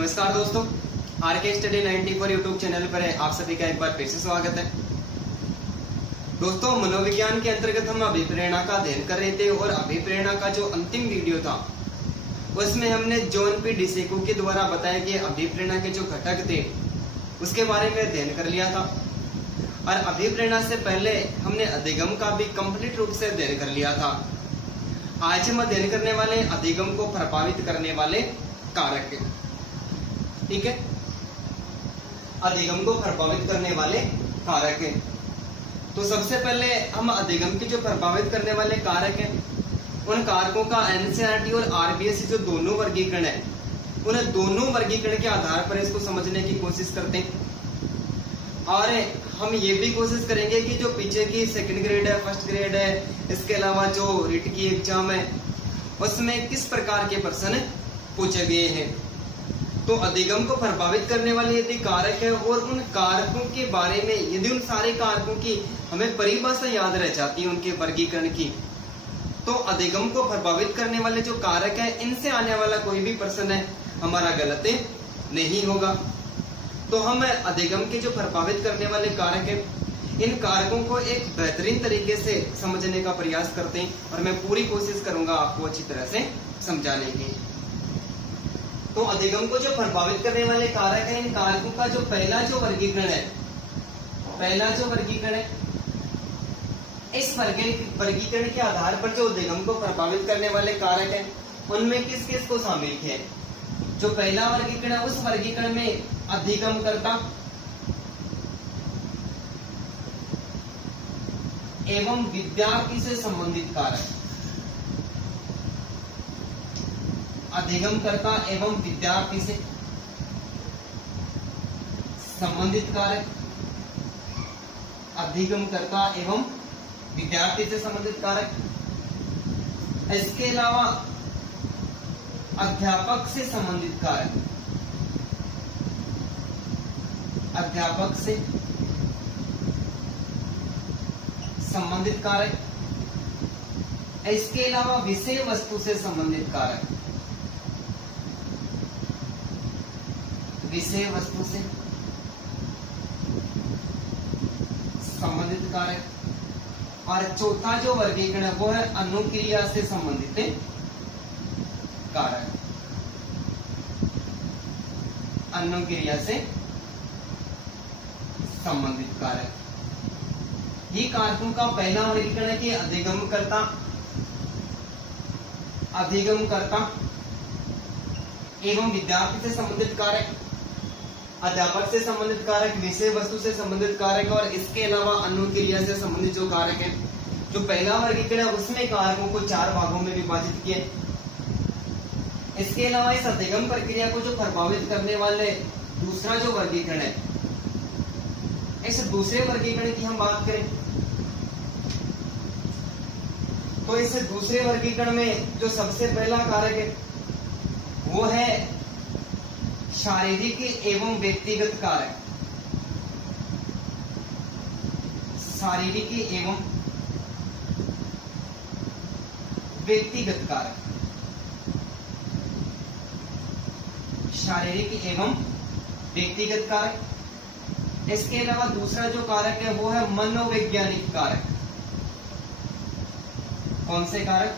नमस्कार दोस्तों, R K study 94 YouTube channel पर आप सभी का एक बार फिर से स्वागत है। दोस्तों, मनोविज्ञान के अंतर्गत हम अभिप्रेरणा का अध्ययन कर रहे थे और अभिप्रेरणा का जो अंतिम वीडियो था उसमें हमने जॉन पी डिसेको के द्वारा बताए गए अभिप्रेरणा के जो घटक थे उसके बारे में अध्ययन कर लिया था। और अभिप्रेरणा से पहले हमने अधिगम का भी कंप्लीट रूप से अध्ययन कर लिया था। आज हम अध्ययन करने वाले अधिगम को प्रभावित करने वाले कारक, ठीक है। अधिगम को प्रभावित करने वाले कारक है। तो सबसे पहले हम अधिगम के जो प्रभावित करने वाले कारक हैं उन कारकों का एनसीईआरटी और आरबीएसई जो दोनों वर्गीकरण है उन दोनों वर्गीकरण के आधार पर इसको समझने की कोशिश करते हैं। और हम ये भी कोशिश करेंगे कि जो पीछे की सेकंड ग्रेड है, फर्स्ट ग्रेड है, इसके अलावा जो रिट की एग्जाम है उसमें किस प्रकार के प्रश्न पूछे गए हैं। तो अधिगम को प्रभावित करने वाले यदि कारक है और उन कारकों के बारे में यदि उन सारे कारकों की हमें परिभाषा याद रह जाती है उनके वर्गीकरण की, तो अधिगम को प्रभावित करने वाले जो कारक है इनसे आने वाला कोई भी प्रश्न है हमारा गलत नहीं होगा। तो हम अधिगम के जो प्रभावित करने वाले कारक है इन कारकों को एक बेहतरीन तरीके से समझने का प्रयास करते हैं और मैं पूरी कोशिश करूंगा आपको अच्छी तरह से समझाने की। तो अधिगम को जो प्रभावित करने वाले कारक है इन कारकों का जो पहला जो वर्गीकरण है इस वर्गीकरण के आधार पर जो अधिगम को प्रभावित करने वाले कारक है उनमें किस किस को शामिल किया है। जो पहला वर्गीकरण है उस वर्गीकरण में अधिगमकर्ता एवं विद्यार्थी से संबंधित कारक, अधिगमकर्ता एवं विद्यार्थी से संबंधित कारक, अधिगमकर्ता एवं विद्यार्थी से संबंधित कारक। इसके अलावा अध्यापक से संबंधित कारक, अध्यापक से संबंधित कारक। इसके अलावा विषय वस्तु से संबंधित कारक, विषय वस्तु से संबंधित कारक। और चौथा जो वर्गीकरण है वो है अनुक्रिया से संबंधित कारक, अनुक्रिया से संबंधित कारक। ये कारकों का पहला वर्गीकरण है कि अधिगमकर्ता एवं विद्यार्थी से संबंधित कारक, अध्यापक से संबंधित कारक, विषय वस्तु से संबंधित कारक और इसके अलावा अनुक्रिया से संबंधित जो कारक है। जो पहला वर्गीकरण है उसमें कारकों को 4 भागों में विभाजित किया। इसके अलावा इस अधिगम प्रक्रिया को जो प्रभावित करने वाले दूसरा जो वर्गीकरण है, इस दूसरे वर्गीकरण की हम बात करें तो इस दूसरे वर्गीकरण में जो सबसे पहला कारक है वो है शारीरिक एवं व्यक्तिगत कारक, शारीरिक एवं व्यक्तिगत कारक, शारीरिक एवं व्यक्तिगत कारक। इसके अलावा दूसरा जो कारक है वो है मनोवैज्ञानिक कारक। कौन से कारक?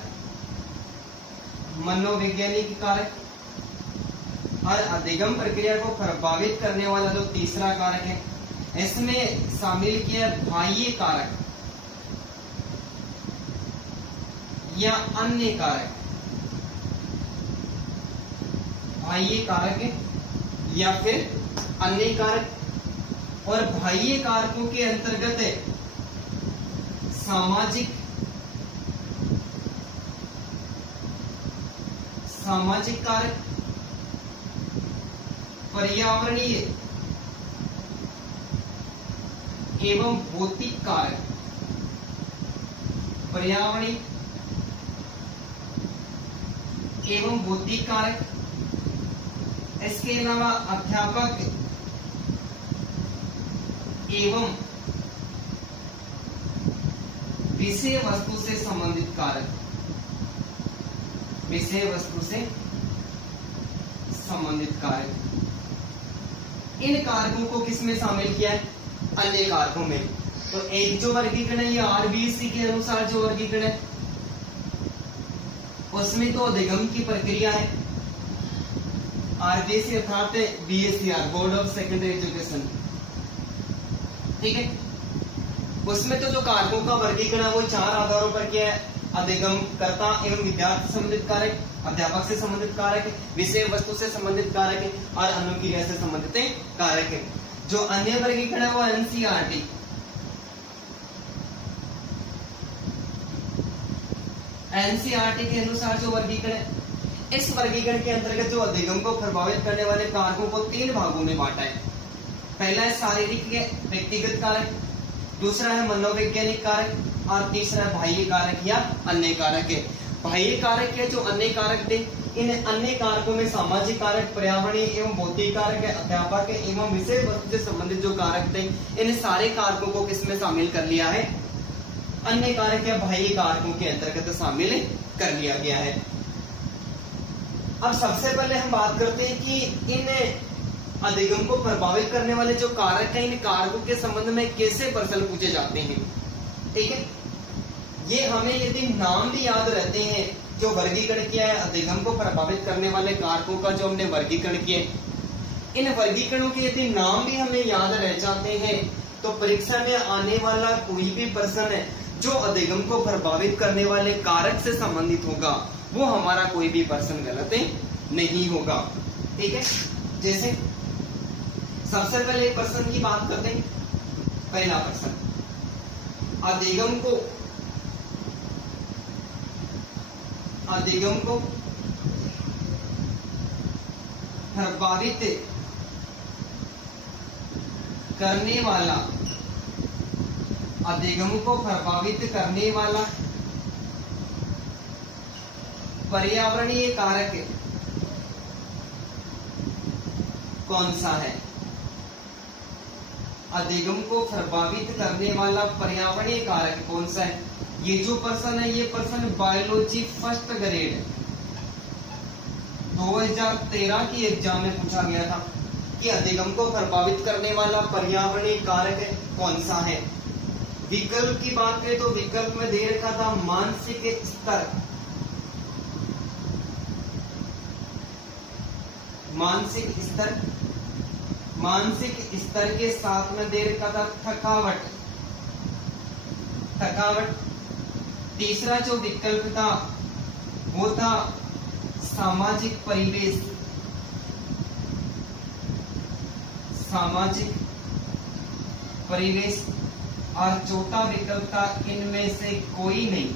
मनोवैज्ञानिक कारक। और अधिगम प्रक्रिया को प्रभावित करने वाला जो तीसरा कारक है इसमें शामिल किया बाह्य कारक या अन्य कारक, बाह्य कारक या फिर अन्य कारक। और बाह्य कारकों के अंतर्गत है सामाजिक कारक, पर्यावरणीय एवं भौतिक कारक, पर्यावरणीय एवं भौतिक कारक। इसके अलावा अध्यापक एवं विषय वस्तु से संबंधित कारक, विषय वस्तु से संबंधित कारक। इन कारकों को किस में शामिल किया है? अन्य कारकों में। तो एक जो वर्गीकरण है ये आरबीएससी के अनुसार जो वर्गीकरण है उसमें तो अधिगम की प्रक्रिया है, आरबीएससी अर्थात बीएससीआर, बोर्ड ऑफ सेकेंडरी एजुकेशन, ठीक है। उसमें तो जो कारकों का वर्गीकरण है वो 4 आधारों पर किया है: अधिगम, कर्ता एवं विद्यार्थी से संबंधित कारक, अध्यापक से संबंधित कारक, विषय वस्तु से संबंधित कारक और अनुक्रिया से संबंधित कारक। जो अन्य वर्गीकरण है वो एनसीईआरटी, एनसीईआरटी के अनुसार जो वर्गीकरण है, इस वर्गीकरण के अंतर्गत जो अधिगम को प्रभावित करने वाले कारकों को 3 भागों में बांटा है। पहला है शारीरिक व्यक्तिगत कारक, दूसरा है मनोवैज्ञानिक कारक और तीसरा है बाह्य कारक या अन्य कारक है। बाह्य कारक है जो अन्य कारक थे, इन अन्य कारकों में सामाजिक कारक, पर्यावरणीय एवं भौतिक कारक, अध्यापक एवं विषय वस्तु से संबंधित जो कारक थे, इन सारे कारकों को किसमें शामिल कर लिया है? अन्य कारक या बाह्य कारकों के अंतर्गत शामिल कर लिया गया है। अब सबसे पहले हम बात करते हैं कि इन अधिगम को प्रभावित करने वाले जो कारक हैं, इन कारकों के संबंध में कैसे प्रश्न पूछे जाते हैं, ठीक है। ये हमें यदि नाम भी याद रहते हैं, जो वर्गीकरण किया है अधिगम को प्रभावित करने वाले कारकों का जो हमने वर्गीकरण किया, इन वर्गीकरणों के यदि नाम भी हमें याद रह जाते हैं तो परीक्षा में आने वाला कोई भी प्रश्न है जो अधिगम को प्रभावित करने वाले कारक से संबंधित होगा वो हमारा कोई भी प्रश्न गलत नहीं होगा, ठीक है। जैसे सबसे पहले प्रश्न की बात करते हैं। पहला प्रश्न, अधिगम को प्रभावित करने वाला, अधिगम को प्रभावित करने वाला पर्यावरणीय कारक कौन सा है? अधिगम को प्रभावित करने वाला पर्यावरणीय कारक कौन सा है? ये जो प्रश्न है, ये प्रश्न बायोलॉजी फर्स्ट ग्रेड 2013 की एग्जाम में पूछा गया था कि अधिगम को प्रभावित करने वाला पर्यावरणीय कारक कौन सा है। विकल्प की बात करें तो विकल्प में दे रखा था मानसिक स्तर, मानसिक स्तर के साथ में दे रखा था थकावट। तीसरा जो विकल्प था वो था सामाजिक परिवेश और चौथा विकल्प था इनमें से कोई नहीं।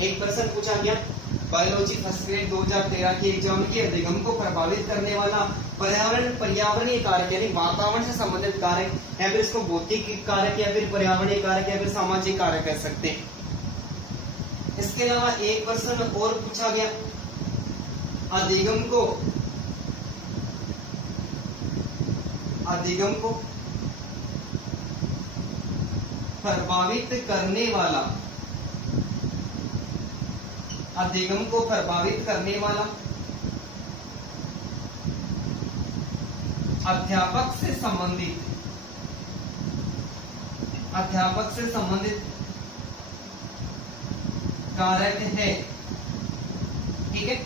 एक प्रश्न पूछा गया बायोलॉजी फर्स्ट ग्रेड 2013 की एग्जाम की, अधिगम को प्रभावित करने वाला पर्यावरणीय कारक यानी वातावरण से संबंधित कारक, या फिर इसको भौतिक कारक या फिर पर्यावरणीय कारक या फिर सामाजिक कारक कह सकते हैं। इसके अलावा एक प्रश्न और पूछा गया, अधिगम को प्रभावित करने वाला, अधिगम को प्रभावित करने वाला अध्यापक से संबंधित कारक है, ठीक है।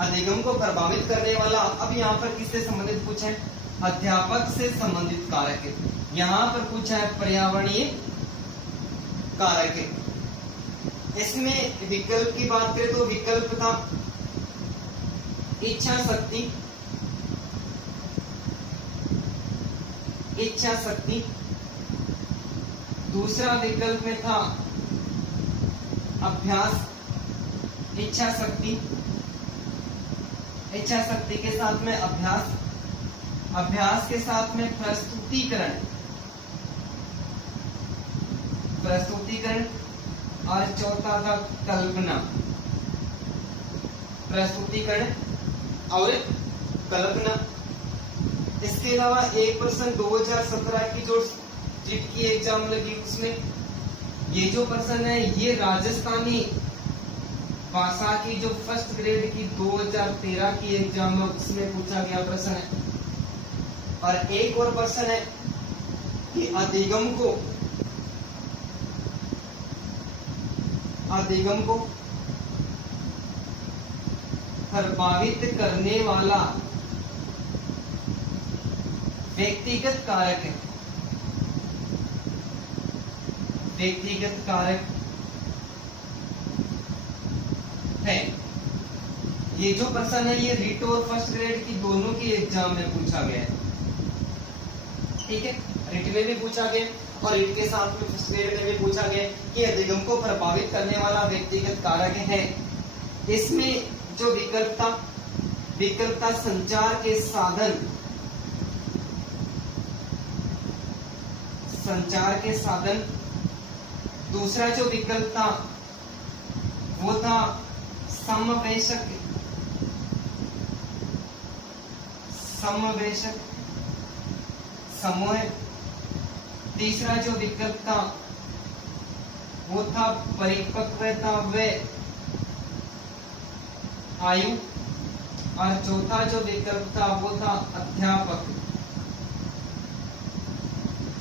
अधिगम को प्रभावित करने वाला, अब यहाँ पर किससे संबंधित पूछा है? अध्यापक से संबंधित कारक है। यहाँ पर पूछा है पर्यावरणीय कारक है। इसमें विकल्प की बात करें तो विकल्प था इच्छा शक्ति, दूसरा विकल्प में था अभ्यास, इच्छा शक्ति के साथ में अभ्यास के साथ में प्रस्तुतिकरण और चौथा था कल्पना, प्रस्तुतिकरण और कल्पना। इसके अलावा एक प्रश्न 2017 की जो जिट की एग्जाम लगी उसमें ये जो प्रश्न है ये राजस्थानी भाषा की जो फर्स्ट ग्रेड की 2013 की एग्जाम में उसमें पूछा गया प्रश्न है। और एक और प्रश्न है कि अधिगम को प्रभावित करने वाला व्यक्तिगत कारक है। व्यक्तिगत कारक है। ये जो प्रश्न है ये रीट और फर्स्ट ग्रेड की दोनों की एग्जाम में पूछा गया है। ठीक है, रीट में भी पूछा गया और रीट के साथ में फर्स्ट ग्रेड में भी पूछा गया कि अधिगम को प्रभावित करने वाला व्यक्तिगत कारक है। इसमें जो विकल्पता संचार के साधन, दूसरा जो विकल्प था वो था समवेशक समूह, तीसरा जो विकल्प था वो था परिपक्वता व आयु, और चौथा जो विकल्प था वो था अध्यापक।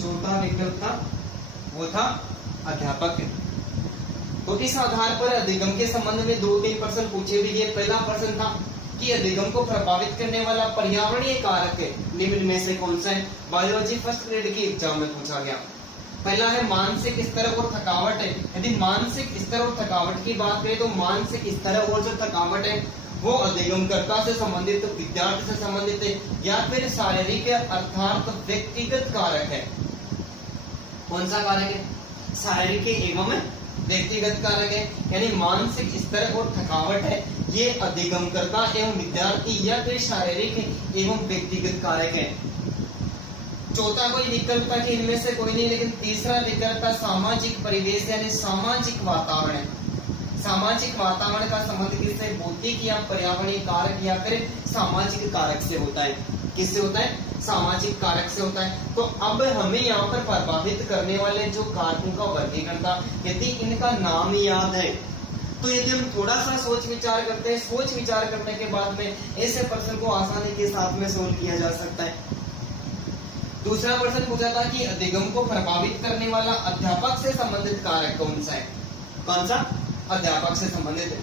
चौथा विकल्प था वो था अध्यापक। तो इस आधार पर अधिगम के संबंध में 2-3 प्रश्न पूछे भी गए। पहला प्रश्न था कि अधिगम को प्रभावित करने वाला पर्यावरणीय कारक निम्न में से कौन सा है। बायोलॉजी फर्स्ट ग्रेड की एग्जाम में पूछा गया। पहला है मानसिक स्तर और थकावट है। यदि मानसिक स्तर और थकावट की बात करें तो मानसिक स्तर और जो थकावट है वो अधिगमकर्ता से संबंधित, विद्यार्थी से संबंधित है, या फिर शारीरिक अर्थात व्यक्तिगत कारक है। कौन सा कारक है? शारीरिक एवं व्यक्तिगत कारक है। यानी मानसिक स्तर और थकावट है ये अधिगमकर्ता एवं विद्यार्थी या फिर शारीरिक एवं व्यक्तिगत कारक है। चौथा कोई विकल्प था कि इनमें से कोई नहीं, लेकिन तीसरा विकल्प था सामाजिक परिवेश यानी सामाजिक वातावरण है। सामाजिक वातावरण का संबंध किससे? भौतिक या पर्यावरणीय कारक या फिर सामाजिक कारक से होता है। किससे होता है? सामाजिक कारक से होता है। तो अब हमें यहाँ पर प्रभावित करने वाले जो कारकों का वर्गीकरण था, यदि इनका नाम याद है तो यदि हम थोड़ा सा सोच विचार करते हैं, सोच विचार करने के बाद में ऐसे प्रश्न को आसानी के साथ में सोल्व किया जा सकता है। दूसरा प्रश्न पूछा था कि अधिगम को प्रभावित करने वाला अध्यापक से संबंधित कारक कौन सा है? कौन सा? अध्यापक से संबंधित है।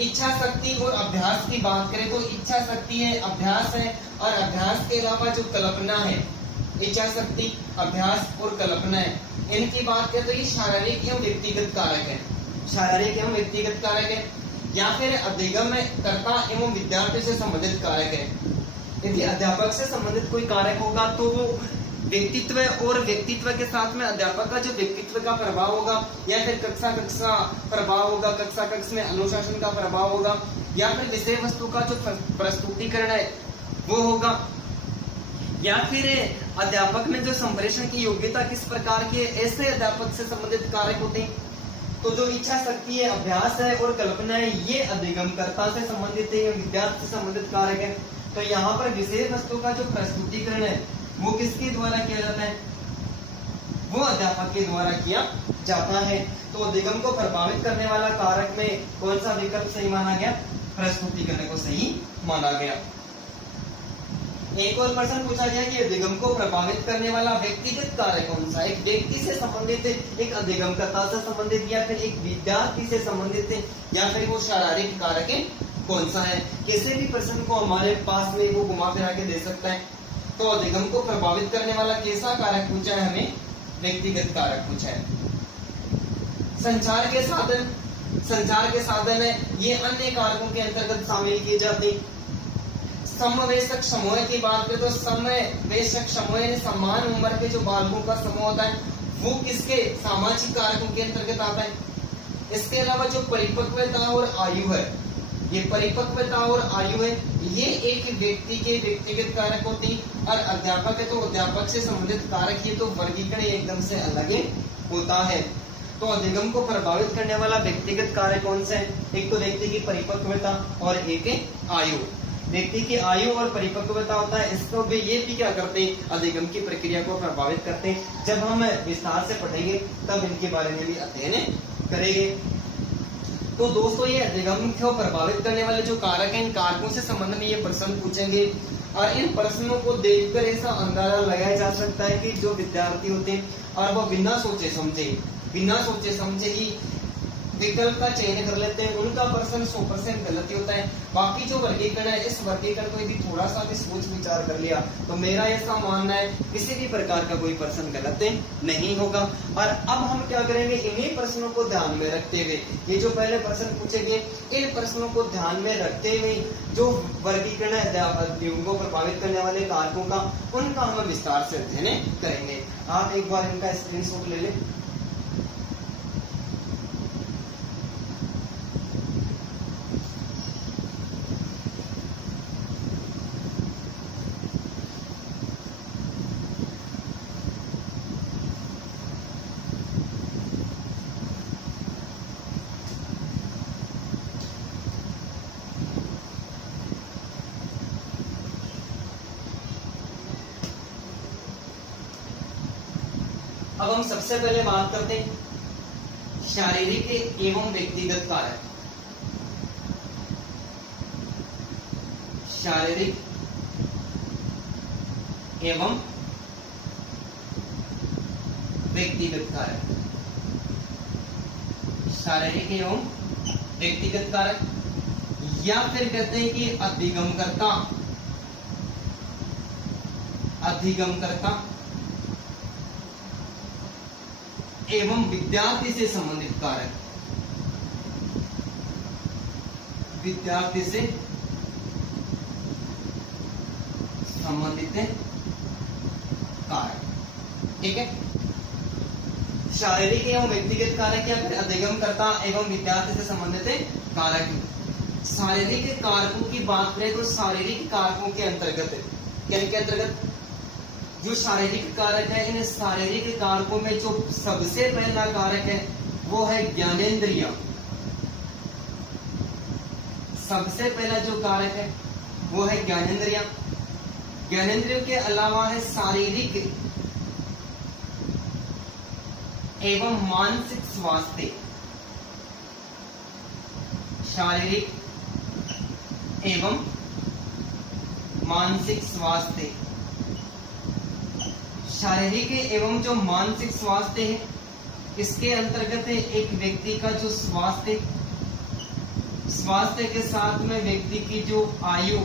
इच्छा शक्ति और अभ्यास की बात करें तो इच्छा शक्ति है, अभ्यास है, और अभ्यास के अलावा जो कल्पना है, इच्छा शक्ति, अभ्यास और कल्पना है, इनकी बात करें तो ये शारीरिक एवं व्यक्तिगत कारक है। शारीरिक एवं व्यक्तिगत कारक है, या फिर अधिगम कर्ता एवं विद्यार्थी से संबंधित कारक है। यदि अध्यापक से संबंधित कोई कारक होगा तो वो व्यक्तित्व, और व्यक्तित्व के साथ में अध्यापक का जो व्यक्तित्व का प्रभाव होगा, या फिर कक्षा प्रभाव होगा, कक्षा में अनुशासन का प्रभाव होगा, या फिर विषय वस्तु का जो प्रस्तुतिकरण है वो होगा, या फिर अध्यापक में जो संप्रेषण की योग्यता किस प्रकार की है, ऐसे अध्यापक से संबंधित कारक होते हैं। तो जो इच्छा शक्ति है, अभ्यास है और कल्पना है, ये अधिगमकर्ता से संबंधित है, विद्यार्थी से संबंधित कारक है। तो यहाँ पर विषय वस्तु का जो प्रस्तुतिकरण है वो किसके द्वारा किया जाता है? वो अध्यापक के द्वारा किया जाता है। तो अधिगम को प्रभावित करने वाला कारक में कौन सा विकल्प सही माना गया? प्रस्तुतिकरण को सही माना गया। एक और प्रश्न पूछा गया कि अधिगम को प्रभावित करने वाला व्यक्तिगत कारक कौन सा? एक व्यक्ति से संबंधित है, एक अधिगमकर्ता से संबंधित, या फिर एक विद्यार्थी से संबंधित है, या फिर वो शारीरिक कारक है, कौन सा है? किसी भी प्रश्न को हमारे पास में वो घुमा फिरा के दे सकता है। तो अधिगम को प्रभावित करने वाला कैसा कारक पूछा है? हमें व्यक्तिगत कारक पूछा है। संचार के साधन है, ये अन्य कारकों के अंतर्गत शामिल किए जाते हैं। समवेशक समूह की बात करें तो समवेशक समूह यानी समान उम्र के जो बालकों का समूह होता है वो किसके? सामाजिक कारकों के अंतर्गत आता है। इसके अलावा जो परिपक्वता और आयु है, ये परिपक्वता और आयु है, ये एक व्यक्ति के व्यक्तिगत कारक होती है, और अध्यापक है तो अध्यापक से संबंधित कारक, ये तो वर्गीकरण एकदम से अलग होता है। तो अधिगम को प्रभावित करने वाला व्यक्तिगत कारक कौन सा है? एक तो व्यक्ति की परिपक्वता और एक आयु। व्यक्ति की आयु और परिपक्वता होता है, इसको भी ये भी क्या करते हैं, अधिगम की प्रक्रिया को प्रभावित करते हैं। जब हम विस्तार से पढ़ेंगे तब इनके बारे में भी अध्ययन करेंगे। तो दोस्तों ये अधिगम को प्रभावित करने वाले जो कारक हैं, इन कारकों से संबंध में ये प्रश्न पूछेंगे और इन प्रश्नों को देखकर ऐसा अंदाजा लगाया जा सकता है कि जो विद्यार्थी होते हैं और वो बिना सोचे समझे ही विकल्प का चयन कर लेते हैं, उनका प्रश्न 100% गलत ही होता है। बाकी जो वर्गीकरण है, इस वर्गीकरण को यदि थोड़ा सा भी सोच विचार कर लिया तो मेरा ऐसा मानना है किसी भी प्रकार का कोई प्रश्न गलत नहीं होगा। और अब हम क्या करेंगे, इन्हीं प्रश्नों को ध्यान में रखते हुए, ये जो पहले प्रश्न पूछे गए, इन प्रश्नों को ध्यान में रखते हुए जो वर्गीकरण है अधिगम को प्रभावित करने वाले कारकों का, उनका हम विस्तार से अध्ययन करेंगे। आप एक बार इनका स्क्रीनशॉट ले लें। अब हम सबसे पहले बात करते हैं शारीरिक एवं व्यक्तिगत कारक। शारीरिक एवं व्यक्तिगत कारक। शारीरिक एवं व्यक्तिगत कारक, या फिर कहते हैं कि अधिगमकर्ता एवं विद्यार्थी से संबंधित कारक। विद्यार्थी से संबंधित कारक, ठीक है। शारीरिक एवं व्यक्तिगत कारक या फिर अधिगमकर्ता एवं विद्यार्थी से संबंधित कारक। शारीरिक कारकों की बात करें तो शारीरिक कारकों के अंतर्गत, यानी के अंतर्गत जो शारीरिक कारक है, इन शारीरिक कारकों में जो सबसे पहला कारक है वो है ज्ञानेंद्रिय। सबसे पहला जो कारक है वो है ज्ञानेंद्रिय। ज्ञानेंद्रियों के अलावा है शारीरिक एवं मानसिक स्वास्थ्य। शारीरिक एवं मानसिक स्वास्थ्य। शारीरिक एवं जो मानसिक स्वास्थ्य है, इसके अंतर्गत है एक व्यक्ति का जो स्वास्थ्य के साथ में व्यक्ति की जो आयु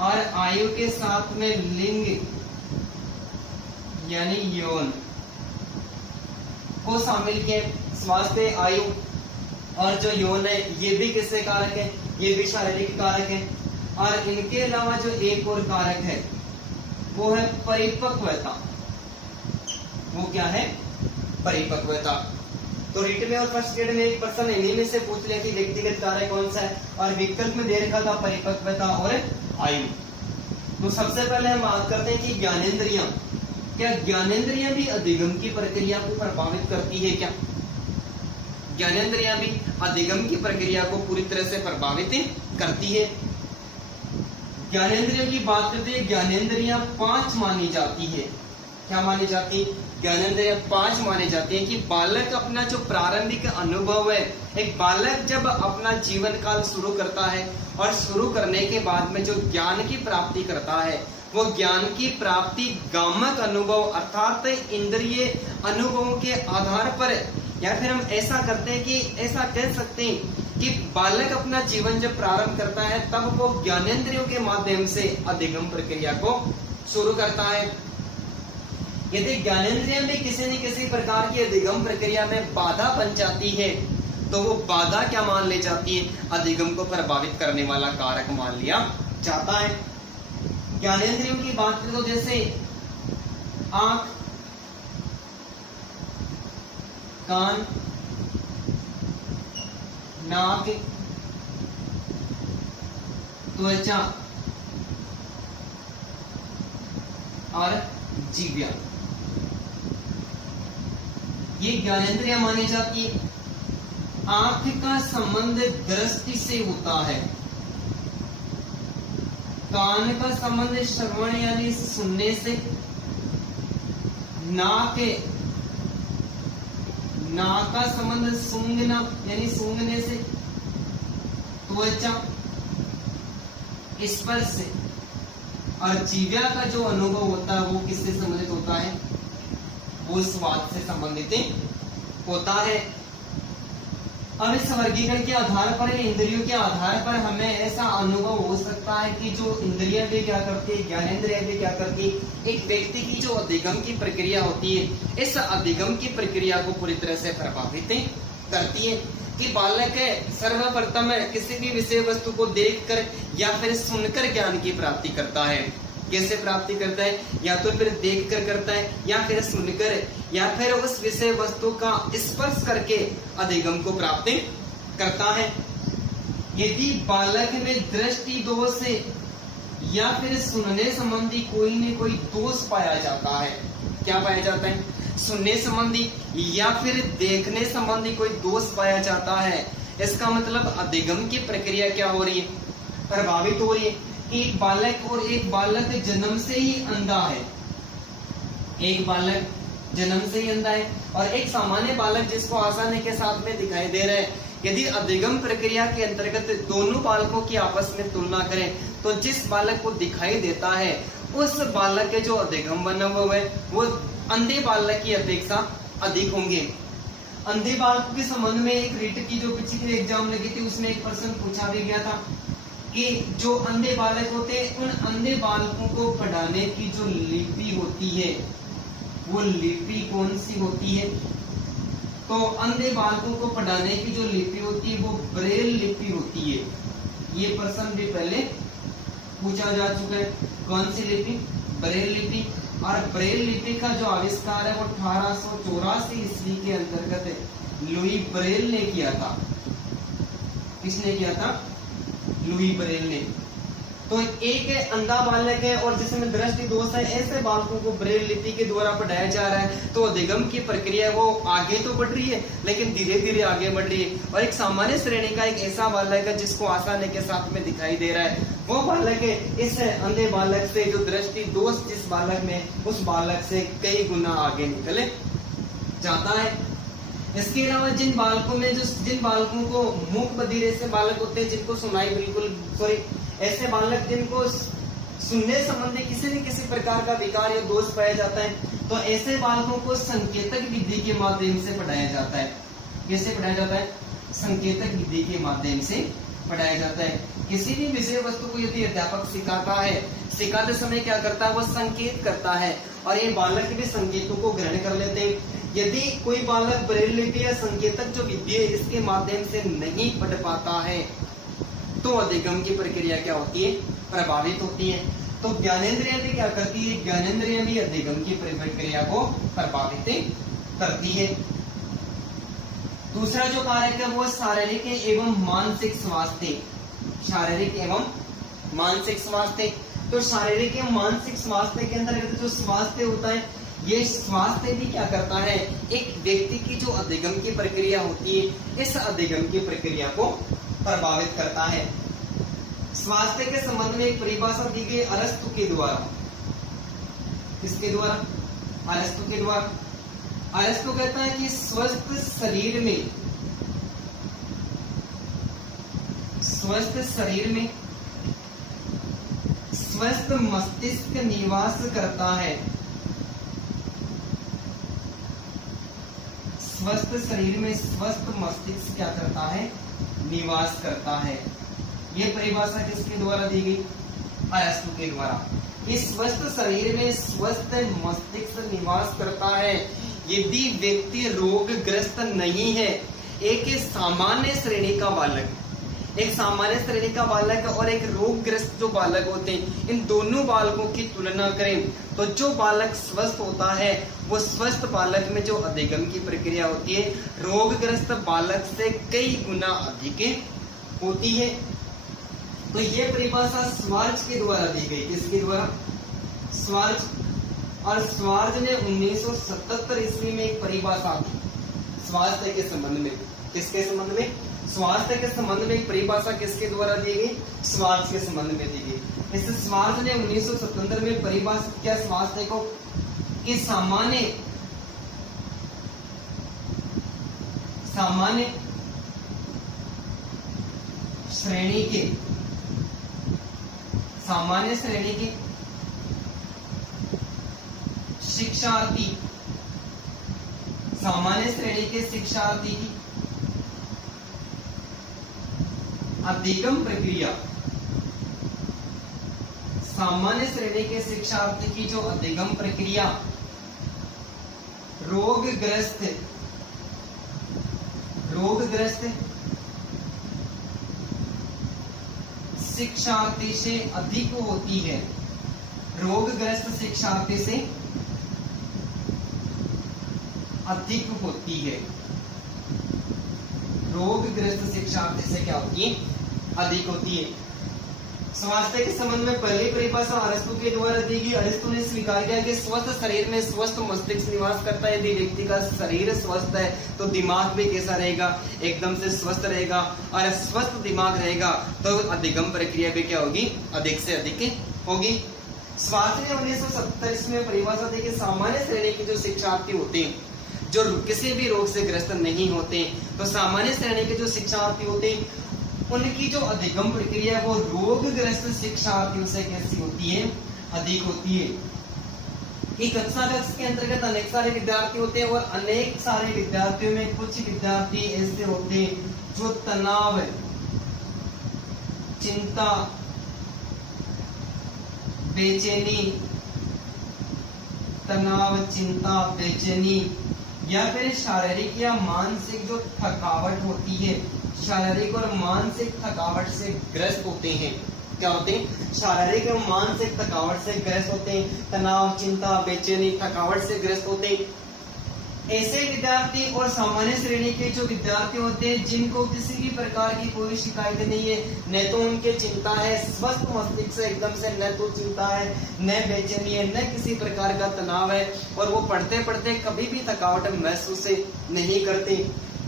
और आयु के साथ में लिंग यानी यौन को शामिल किया। स्वास्थ्य, आयु और जो यौन है ये भी किससे कारक है, ये भी शारीरिक कारक है। और इनके अलावा जो एक और कारक है वो है परिपक्वता। वो क्या है, परिपक्वता। तो रिट में और फर्स्ट ग्रेड में एक प्रश्न इन्हीं में से पूछ लिया कि व्यक्तिगत कारक कौन सा है, और विकल्प में दे रखा था परिपक्वता और आयु। तो सबसे पहले हम बात करते हैं कि ज्ञानेंद्रियां, क्या ज्ञानेंद्रियां भी अधिगम की प्रक्रिया को प्रभावित करती है क्या? ज्ञानेंद्रियां भी अधिगम की प्रक्रिया को पूरी तरह से प्रभावित करती है। ज्ञानेंद्रियों की बात करते हैं, ज्ञानेंद्रियां 5 मानी जाती है। क्या मानी जाती है? ज्ञानेंद्रियां 5 मानी जाती है कि बालक अपना जो प्रारंभिक अनुभव है, एक बालक जब अपना जीवन काल शुरू करता है और शुरू करने के बाद में जो ज्ञान की प्राप्ति करता है, वो ज्ञान की प्राप्ति गामक अनुभव अर्थात इंद्रिय अनुभवों के आधार पर, या फिर हम ऐसा करते हैं कि ऐसा कह सकते हैं कि बालक अपना जीवन जब प्रारंभ करता है तब वो ज्ञानेंद्रियों के माध्यम से अधिगम प्रक्रिया को शुरू करता है। यदि ज्ञानेंद्रियां भी किसी न किसी प्रकार की अधिगम प्रक्रिया में बाधा बन जाती है तो वो बाधा क्या मान ली जाती है? अधिगम को प्रभावित करने वाला कारक मान लिया जाता है। ज्ञानेंद्रियों की बात करें तो जैसे आंख, कान, नाक, त्वचा और जीव्या, ये ज्ञानेंद्रियां मानी जाती है। आंख का संबंध दृष्टि से होता है, कान का संबंध श्रवण यानी सुनने से, नाक का संबंध सूंघना यानी सूंघने से, त्वचा स्पर्श से, और जीवा का जो अनुभव होता है वो किससे संबंधित होता है, वो स्वाद से संबंधित होता है। अब इस वर्गीकरण के आधार पर, इंद्रियों के आधार पर हमें ऐसा अनुभव हो सकता है कि जो इंद्रियां भी क्या करती है, ज्ञानेंद्रियां भी क्या करती है, एक व्यक्ति की जो अधिगम की प्रक्रिया होती है, इस अधिगम की प्रक्रिया को पूरी तरह से प्रभावित करती है। कि बालक सर्वप्रथम किसी भी विषय वस्तु को देखकर या फिर सुनकर ज्ञान की प्राप्ति करता है। कैसे प्राप्ति करता है, या तो फिर देखकर करता है, या फिर सुनकर, या फिर उस विषय वस्तु का स्पर्श करके अधिगम को प्राप्त करता है। यदि बालक में दृष्टि दोष है या फिर सुनने संबंधी कोई न कोई दोष पाया जाता है, क्या पाया जाता है, सुनने संबंधी या फिर देखने संबंधी कोई दोष पाया जाता है, इसका मतलब अधिगम की प्रक्रिया क्या हो रही है, प्रभावित हो रही है। एक बालक और एक बालक जन्म से ही अंधा है, एक बालक जन्म से ही अंधा है और एक सामान्य बालक जिसको आसानी के साथ में दिखाई दे रहा है। यदि अधिगम प्रक्रिया के अंतर्गत दोनों बालकों की आपस में तुलना करें तो जिस बालक को दिखाई देता है उस बालक के जो अधिगम बना हुआ है वो अंधे बालक की अपेक्षा अधिक होंगे। अंधे बालकों के संबंध में एक रीट की जो पिछली एग्जाम लगी थी उसमें एक प्रश्न पूछा भी गया था कि जो अंधे बालक होते हैं उन अंधे बालकों को पढ़ाने की जो लिपि होती है वो लिपि कौन सी होती है, तो अंधे बालकों को पढ़ाने की जो लिपि होती है वो ब्रेल लिपि होती है। ये प्रश्न भी पहले पूछा जा चुका है। कौन सी लिपि, ब्रेल लिपि। और ब्रेल लिपि का जो आविष्कार है वो 1884 ईस्वी के अंतर्गत लुई ब्रेल ने किया था। किसने किया था, लुई ब्रेल ने। तो एक अंधा बालक है और जिसमें दृष्टि दोष है, ऐसे बालकों को ब्रेल लिपि के द्वारा पढ़ाया जा रहा है। तो अधिगम की प्रक्रिया वो आगे तो बढ़ रही है लेकिन धीरे धीरे आगे बढ़ रही है। और एक सामान्य श्रेणी का एक ऐसा बालक है जिसको आसानी के साथ में दिखाई दे रहा है, वो बालक है इस अंधे बालक से जो दृष्टि दोष जिस बालक में, उस बालक से कई गुना आगे निकल जाता है। इसके अलावा जिन बालकों को मूक बधिरे से बालक होते हैं, जिनको सुनाई बिल्कुल ऐसे बालक जिनको सुनने संबंधी किसी न किसी प्रकार का विकार या दोष पाया जाता है, तो ऐसे बालकों को संकेतक विधि के माध्यम से पढ़ाया जाता है। कैसे पढ़ाया जाता है, संकेतक विधि के माध्यम से पढ़ाया जाता है। किसी भी विषय वस्तु को यदि अध्यापक सिखाता है, सिखाते समय क्या करता है, वो संकेत करता है और ये बालक भी संकेतों को ग्रहण कर लेते हैं। यदि कोई बालक ब्रेल लिपि या संकेतक जो विधि है इसके माध्यम से नहीं पढ़ पाता है तो अधिगम की प्रक्रिया क्या होती है, प्रभावित होती है। तो ज्ञानेंद्रियां भी क्या करती है, ज्ञानेंद्रियां भी अधिगम की प्रक्रिया को प्रभावित करती है। दूसरा जो कारक है वो शारीरिक एवं मानसिक स्वास्थ्य, शारीरिक एवं मानसिक स्वास्थ्य। तो शारीरिक एवं मानसिक स्वास्थ्य के अंतर्गत जो स्वास्थ्य होता है, ये स्वास्थ्य भी क्या करता है, एक व्यक्ति की जो अधिगम की प्रक्रिया होती है इस अधिगम की प्रक्रिया को प्रभावित करता है। स्वास्थ्य के संबंध में एक परिभाषा दी गई अरस्तु के द्वारा। किसके द्वारा, अरस्तु के द्वारा। अरस्तु कहता है कि स्वस्थ शरीर में स्वस्थ मस्तिष्क निवास करता है। स्वस्थ शरीर में स्वस्थ मस्तिष्क क्या करता है, निवास करता है। ये परिभाषा किसके द्वारा दी गई, अरस्तु के द्वारा। इस स्वस्थ शरीर में स्वस्थ मस्तिष्क निवास करता है यदि व्यक्ति रोगग्रस्त नहीं है। एक सामान्य श्रेणी का बालक, एक सामान्य श्रेणी का बालक और एक रोगग्रस्त जो बालक होते हैं, इन दोनों बालकों की तुलना करें तो जो बालक स्वस्थ होता है वो स्वस्थ बालक में जो अधिगम की प्रक्रिया होती है रोगग्रस्त बालक से कई गुना अधिक होती है। तो ये परिभाषा स्वार्ज के द्वारा दी गई। किसके द्वारा, स्वार्ज। और स्वार्ज ने 1977 ईस्वी में एक परिभाषा दी स्वास्थ्य के संबंध में। किसके संबंध में? स्वास्थ्य के संबंध में एक परिभाषा किसके द्वारा दी गई? स्वार्थ के संबंध में दी गई। इस स्वार्थ ने 1977 में परिभाषित किया स्वास्थ्य को कि सामान्य श्रेणी के शिक्षार्थी की अधिगम प्रक्रिया, सामान्य श्रेणी के शिक्षार्थी की जो अधिगम प्रक्रिया रोगग्रस्त शिक्षार्थी से अधिक होती है, रोगग्रस्त शिक्षार्थी से अधिक होती है, रोगग्रस्त शिक्षार्थी से क्या होती है? अधिक होती है। स्वास्थ्य के संबंध में पहली परिभाषा अरिस्तु के द्वारा दी गई। अरिस्तु ने स्वीकार किया कि स्वस्थ शरीर में स्वस्थ मस्तिष्क निवास करता है। यदि व्यक्ति का शरीर स्वस्थ है तो दिमाग भी कैसा रहेगा? एकदम से स्वस्थ रहेगा। और स्वस्थ दिमाग रहेगा तो अधिगम प्रक्रिया भी क्या होगी? अधिक से अधिक होगी। स्वास्थ्य ने 1970 में परिभाषा दी कि सामान्य श्रेणी के जो शिक्षार्थी होते हैं, जो किसी भी रोग से ग्रस्त नहीं होते, तो सामान्य श्रेणी के जो शिक्षार्थी होते हैं उनकी जो अधिगम प्रक्रिया वो रोगग्रस्त शिक्षार्थियों से कैसी होती है? अधिक होती है। एक कक्षा के अंतर्गत अनेक सारे विद्यार्थी होते हैं और अनेक सारे विद्यार्थियों में कुछ विद्यार्थी ऐसे होते हैं जो तनाव, चिंता, बेचैनी या फिर शारीरिक या मानसिक जो थकावट होती है, शारीरिक और मानसिक थकावट से ग्रस्त होते हैं। क्या होते हैं? शारीरिक और मानसिक थकावट से ग्रस्त होते हैं। तनाव, चिंता, बेचैनी, थकावट से ग्रस्त होते हैं। ऐसे विद्यार्थी और सामान्य श्रेणी के जो विद्यार्थी होते हैं जिनको किसी भी प्रकार की कोई शिकायत नहीं है, न तो उनके चिंता है, स्वस्थ मस्तिष्क से एकदम से न तो चिंता है, न बेचैनी है, न किसी प्रकार का तनाव है, और वो पढ़ते पढ़ते कभी भी थकावट महसूस नहीं करते।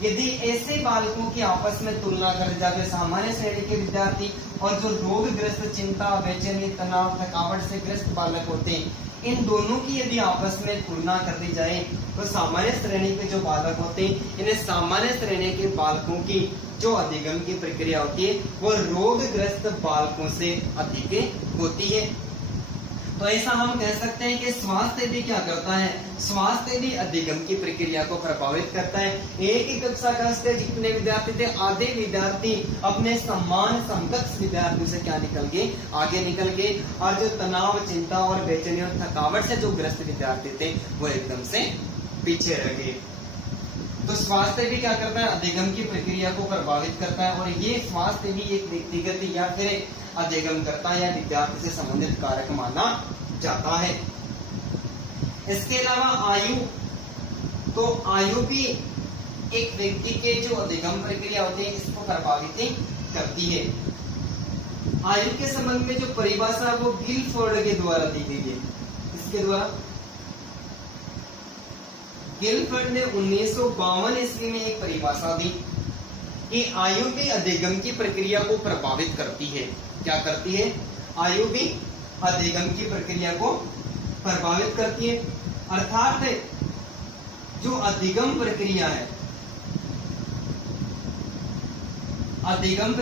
यदि ऐसे बालकों की आपस में तुलना करी जाए, सामान्य श्रेणी के विद्यार्थी और जो रोगग्रस्त, चिंता, बेचैनी, तनाव, थकावट से ग्रस्त बालक होते हैं, इन दोनों की यदि आपस में तुलना कर दी जाए तो सामान्य श्रेणी के जो बालक होते हैं, इन्हें सामान्य श्रेणी के बालकों की जो अधिगम की प्रक्रिया होती है वो रोगग्रस्त बालकों से अधिक होती है। तो ऐसा हम कह सकते हैं कि स्वास्थ्य भी क्या करता है? स्वास्थ्य भी अधिगम की प्रक्रिया को प्रभावित करता है। एक ही कक्षा का जितने विद्यार्थी थे, आधे विद्यार्थी अपने समान समकक्ष विद्यार्थियों से क्या निकल गए? आगे निकल गए। और जो तनाव, चिंता और बेचैनी और थकावट से जो ग्रस्त विद्यार्थी थे वो एकदम से पीछे रह गए। तो स्वास्थ्य भी क्या करता है? अधिगम की प्रक्रिया को प्रभावित करता है। और ये स्वास्थ्य भी एक व्यक्तिगत या फिर अधिगम करता है या विद्यार्थी से संबंधित कारक माना जाता है। इसके अलावा आयु, तो आयु भी एक व्यक्ति के जो अधिगम प्रक्रिया होती है इसको प्रभावित करती है। आयु के संबंध में जो परिभाषा वो गिलफोर्ड के द्वारा दी गई है। इसके द्वारा गिलफोर्ड ने 1952 ईस्वी में एक परिभाषा दी कि आयु भी अधिगम की प्रक्रिया को प्रभावित करती है। क्या करती है? आयु भी अधिगम की प्रक्रिया को प्रभावित करती है। अर्थात जो अधिगम प्रक्रिया है, अधिगम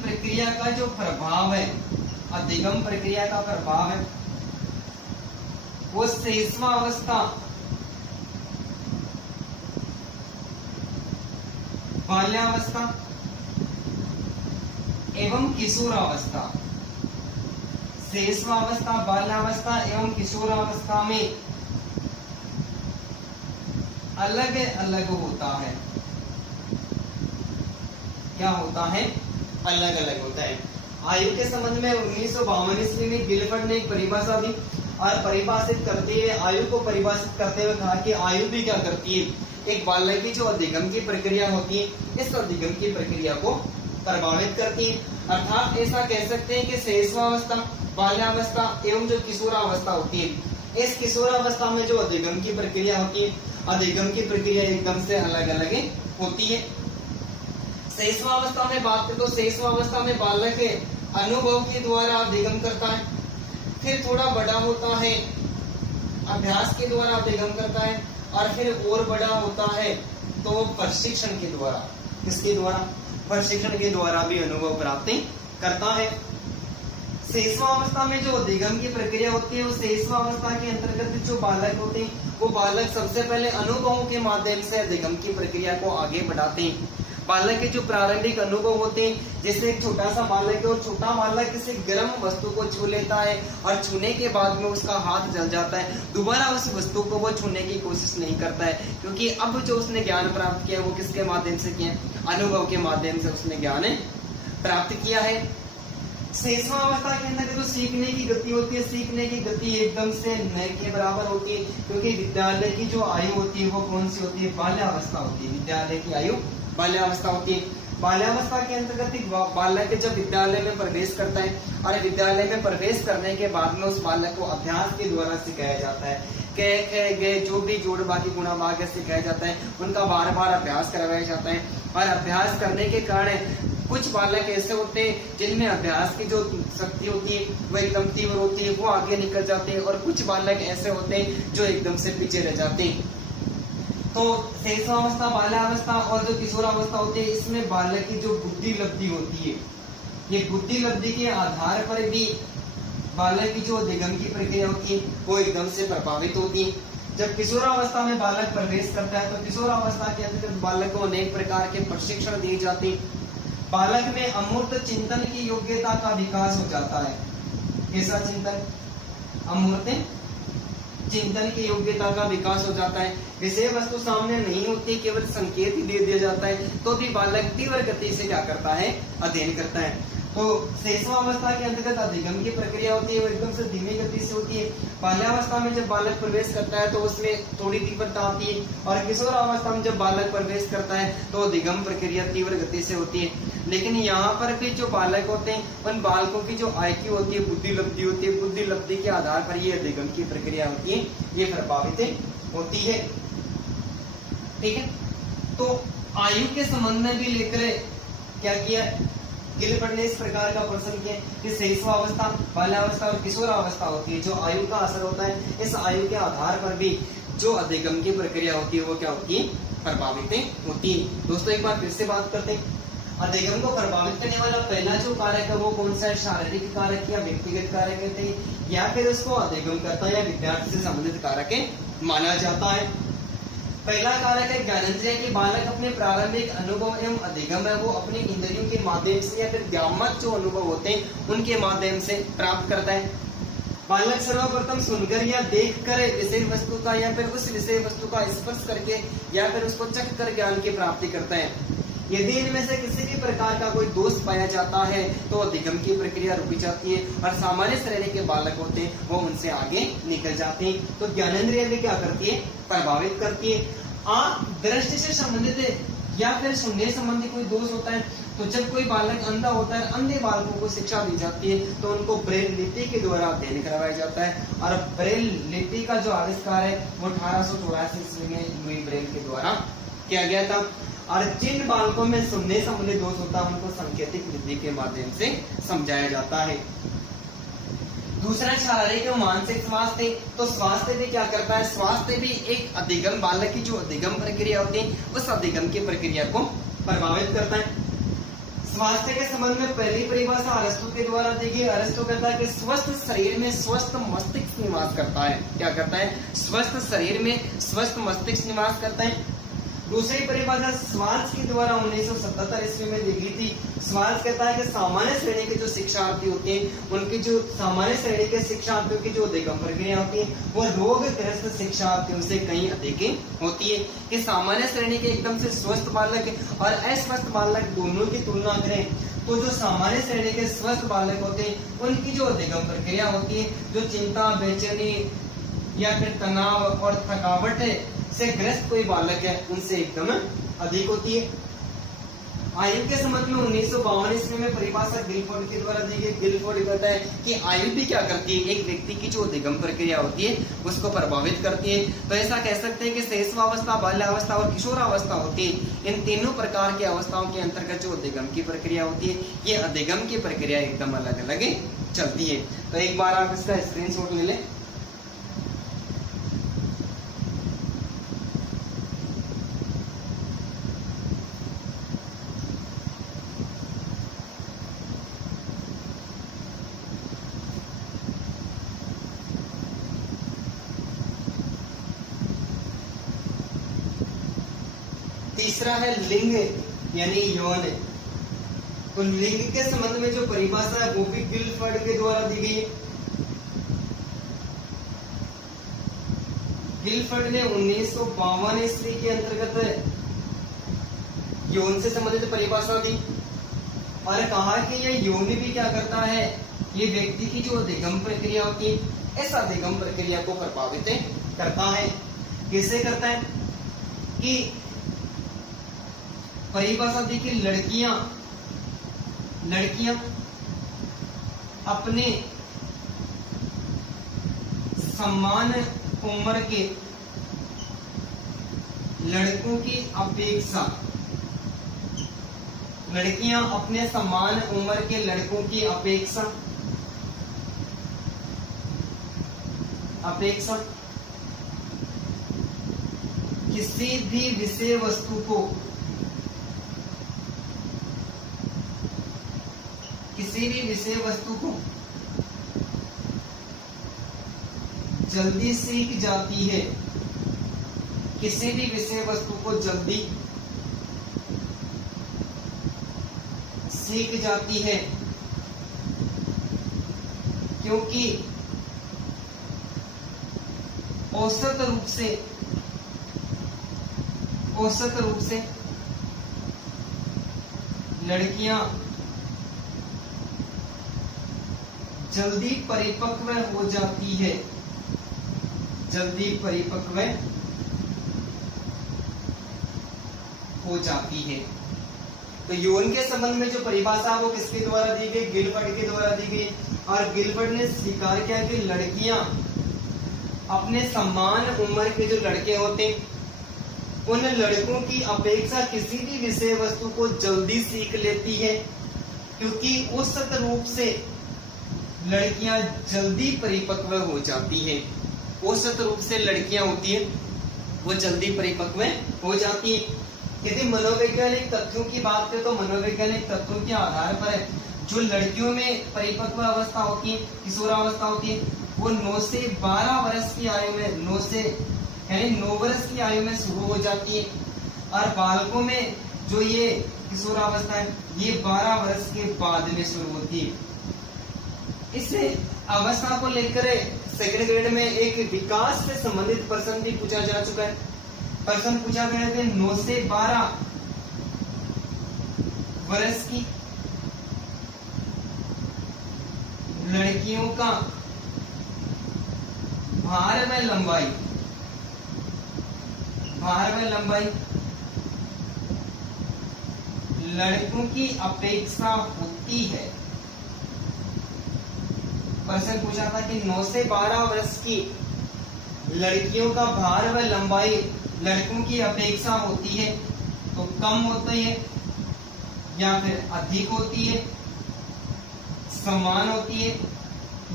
प्रक्रिया का जो प्रभाव है, अधिगम प्रक्रिया का प्रभाव है वो शैशवावस्था, बाल्यावस्था एवं किशोरावस्था, शैशवावस्था, बाल्यावस्था एवं किशोरावस्था में अलग अलग होता है। क्या होता है? अलग अलग होता है। आयु के संबंध में 1952 ईस्वी में गिलफोर्ड ने एक परिभाषा दी और परिभाषित करते हुए, आयु को परिभाषित करते हुए कहा कि आयु भी क्या करती है? एक बालक की जो अधिगम की प्रक्रिया होती है, इस अधिगम की प्रक्रिया को प्रभावित करती है। अर्थात ऐसा कह सकते हैं कि शैशवावस्था, बाल्यावस्था एवं जो किशोरावस्था होती है, इस किशोरावस्था में जो अधिगम की प्रक्रिया होती है, अधिगम की प्रक्रिया एकदम से अलग अलग होती है। शैशवावस्था में बात करें तो शैशवावस्था में बालक अनुभव के द्वारा अधिगम करता है, फिर थोड़ा बड़ा होता है अभ्यास के द्वारा अधिगम करता है, और फिर और बड़ा होता है तो प्रशिक्षण के द्वारा, किसके द्वारा, प्रशिक्षण के द्वारा भी अनुभव प्राप्त करता है। शैशवावस्था में जो अधिगम की प्रक्रिया होती है, उस शैशवावस्था के अंतर्गत जो बालक होते हैं वो बालक सबसे पहले अनुभवों के माध्यम से अधिगम की प्रक्रिया को आगे बढ़ाते हैं। बालक के जो प्रारंभिक अनुभव होते हैं, जैसे एक छोटा सा बालक है और छोटा बालक किसी गर्म वस्तु को छू लेता है और छूने के बाद में उसका हाथ जल जाता है, दोबारा उस वस्तु को वो छूने की कोशिश नहीं करता है, क्योंकि अब जो उसने ज्ञान प्राप्त किया वो किसके माध्यम से किया, अनुभव के माध्यम से उसने ज्ञान प्राप्त किया है। शैशवावस्था के अंदर जो सीखने की गति होती है, सीखने की गति एकदम से नए के बराबर होती है, क्योंकि विद्यालय की जो आयु होती है वो कौन सी होती है, बाल्यावस्था होती है। विद्यालय की आयु बाल्यावस्था होती है। बाल्यावस्था के अंतर्गत बालक जब विद्यालय में प्रवेश करता है और विद्यालय में प्रवेश करने के बाद में उस बालक को अभ्यास के द्वारा सिखाया जाता है, के जो भी जोड़ बाकी गुणा भाग सिखाया जाता है, उनका बार बार अभ्यास करवाया जाता है। और अभ्यास करने के कारण कुछ बालक ऐसे होते हैं जिनमें अभ्यास की जो शक्ति होती है वो एकदम तीव्र होती है, वो आगे निकल जाते हैं, और कुछ बालक ऐसे होते हैं जो एकदम से पीछे रह जाते हैं। तो शैशवावस्था, बाल्यावस्था और जो किशोरावस्था होती है, इसमें बालक की जो बुद्धि लब्धि होती है, ये बुद्धि लब्धि के आधार पर भी बालक की जो अधिगम की प्रक्रिया होती है वो एकदम से प्रभावित होती है। जब किशोरावस्था में बालक प्रवेश करता है तो किशोरावस्था के अंतर्गत बालक को अनेक प्रकार के प्रशिक्षण दिए जाते हैं। बालक में अमूर्त चिंतन की योग्यता का विकास हो जाता है। कैसा चिंतन, अमूर्त चिंतन की योग्यता का विकास हो जाता है। विषय वस्तु सामने नहीं होती, केवल संकेत ही दे दिया जाता है, तो भी बालक तीव्र गति से क्या करता है, अध्ययन करता है। तो शैशवावस्था के अंतर्गत अधिगम की प्रक्रिया होती है, वो एकदम से धीमी गति से होती है। बाल्यावस्था में जब बालक प्रवेश करता है तो उसमें थोड़ी तीव्रता आती है, और किशोरावस्था में जब बालक प्रवेश करता है तो अधिगम प्रक्रिया तीव्र गति से होती है। लेकिन यहाँ पर भी जो बालक होते हैं उन बालकों की जो आईक्यू होती है, बुद्धि लब्धि होती है, बुद्धि लब्धि के आधार पर ये अधिगम की प्रक्रिया होती है, ये प्रभावित होती है। ठीक है, तो आयु के संबंध में भी लेकर क्या किया, गिलबर्ट ने इस प्रकार का प्रश्न किया कि शैशवावस्था, बाल्यावस्था और किशोरावस्था होती है, जो आयु का असर होता है, इस आयु के आधार पर भी जो अधिगम की प्रक्रिया होती है वो क्या होती है, प्रभावित होती है। दोस्तों एक बार फिर से बात करते हैं, अधिगम को प्रभावित करने वाला पहला जो कारक है वो कौन सा है, शारीरिक कारक या व्यक्तिगत कारक कहते हैं, या फिर उसको अधिगम करता है या विद्यार्थी से संबंधित कारक माना जाता है। पहला कारक है ज्ञानेंद्रिय की बालक अपने प्रारंभिक अनुभव एवं अधिगम है वो अपनी इंद्रियों के माध्यम से या फिर ज्ञानमत जो अनुभव होते हैं उनके माध्यम से प्राप्त करता है। बालक सर्वप्रथम सुनकर या देखकर विषय वस्तु का या फिर उस विषय वस्तु का स्पर्श करके या फिर उसको चख कर ज्ञान की प्राप्ति करता है। यदि इनमें से किसी भी प्रकार का कोई दोष पाया जाता है तो अधिगम की प्रक्रिया रुक जाती है और सामान्य श्रेणी के बालक होते हैं वो उनसे आगे निकल जाते हैं। तो ज्ञानेंद्रिय भी क्या करती है, प्रभावित करती है। दृष्टि से संबंधित या फिर सुनने संबंधी कोई दोष होता है तो जब कोई बालक अंधा होता है, अंधे बालकों को शिक्षा दी जाती है तो उनको ब्रेल लिपि के द्वारा अध्ययन करवाया जाता है। और ब्रेल लिपि का जो आविष्कार है वो 1884 ईस्वी में लुई ब्रेल के द्वारा किया गया था। और जिन बालकों में सुनने संबंधी दोष होता है उनको सांकेतिक विधि के माध्यम से समझाया जाता है। दूसरा शारीरिक एवं मानसिक स्वास्थ्य, तो स्वास्थ्य भी क्या करता है, स्वास्थ्य भी एक अधिगम, बालक की जो अधिगम प्रक्रिया होती है उस अधिगम की प्रक्रिया को प्रभावित करता है। स्वास्थ्य के संबंध में पहली परिभाषा अरस्तु के द्वारा दी गई। अरस्तु कहता है कि स्वस्थ शरीर में स्वस्थ मस्तिष्क निवास करता है। क्या करता है, स्वस्थ शरीर में स्वस्थ मस्तिष्क निवास करता है। दूसरी परिभाषा स्वार्थ के द्वारा 1977 ईस्वी में दी गई थी। स्वार्थ कहता है कि सामान्य श्रेणी के जो शिक्षार्थी होते हैं उनकी जो सामान्य श्रेणी के शिक्षार्थियों की जो अधिगम प्रक्रिया होती है वो रोगग्रस्त शिक्षार्थियों से कहीं अधिक होती है। कि सामान्य श्रेणी के एकदम से स्वस्थ बालक और अस्वस्थ बालक दोनों की तुलना करें तो जो सामान्य श्रेणी के स्वस्थ बालक होते हैं उनकी जो अधिगम प्रक्रिया होती है, जो चिंता, बेचैनी या फिर तनाव और थकावट से ग्रस्त कोई बालक है उनसे एकदम अधिक होती है। आयु के संबंध में 1952 ईस्वी में परिभाषा गिलफोर्ड के द्वारा दी गई। गिलफोर्ड कहता है कि आयु भी क्या करती है, एक व्यक्ति की जो अधिगम प्रक्रिया होती है उसको प्रभावित करती है। तो ऐसा कह सकते हैं कि शैशवावस्था, बाल्यावस्था और किशोरावस्था होती है। इन तीनों प्रकार की अवस्थाओं के अंतर्गत जो अधिगम की प्रक्रिया होती है, ये अधिगम की प्रक्रिया एकदम अलग अलग चलती है। तो एक बार आप इसका स्क्रीनशॉट ले लें। तीसरा है लिंग यानी यौन। तो लिंग के संबंध में जो परिभाषा है वो भी गिलफोर्ड के द्वारा दी गई है। गिलफोर्ड ने 1952 ईस्वी के अंतर्गत यौन से संबंधित परिभाषा दी और कहा कि यह यौन भी क्या करता है, ये व्यक्ति की जो अधिगम प्रक्रिया होती है, इस अधिगम प्रक्रिया को प्रभावित करता है। कैसे करता है कि परिभाषा दी कि लड़कियां अपने समान उम्र के लड़कों की अपेक्षा, लड़कियां अपने समान उम्र के लड़कों की अपेक्षा किसी भी विषय वस्तु को जल्दी सीख जाती है, किसी भी विषय वस्तु को जल्दी सीख जाती है, क्योंकि औसत रूप से लड़कियां जल्दी परिपक्व हो जाती है, तो यौन के संबंध में जो परिभाषा वो किसके द्वारा दी गई, गिलफोर्ड के द्वारा दी गई। और गिलफोर्ड ने स्वीकार किया कि लड़कियां अपने समान उम्र के जो लड़के होते उन लड़कों की अपेक्षा किसी भी विषय वस्तु को जल्दी सीख लेती है, क्योंकि औसत रूप से लड़कियां जल्दी परिपक्व हो जाती है। औसत रूप से लड़कियां होती है वो जल्दी परिपक्व हो जाती है। यदि मनोवैज्ञानिक तथ्यों की बात करें तो मनोवैज्ञानिक तथ्यों के आधार पर जो लड़कियों में परिपक्व अवस्था होती है, किशोरावस्था होती है, वो 9 से 12 वर्ष की आयु में 9 वर्ष की आयु में शुरू हो जाती है। और बालकों में जो ये किशोरावस्था है ये 12 वर्ष के बाद में शुरू होती है। इस अवस्था को लेकर सेकंड ग्रेड में एक विकास से संबंधित प्रश्न भी पूछा जा चुका है। प्रश्न पूछा गया है 9 से 12 वर्ष की लड़कियों का भार व लंबाई लड़कों की अपेक्षा होती है। प्रश्न पूछा था कि 9 से 12 वर्ष की लड़कियों का भार व लंबाई लड़कों की अपेक्षा होती है, तो कम होती है या फिर अधिक होती है, समान होती है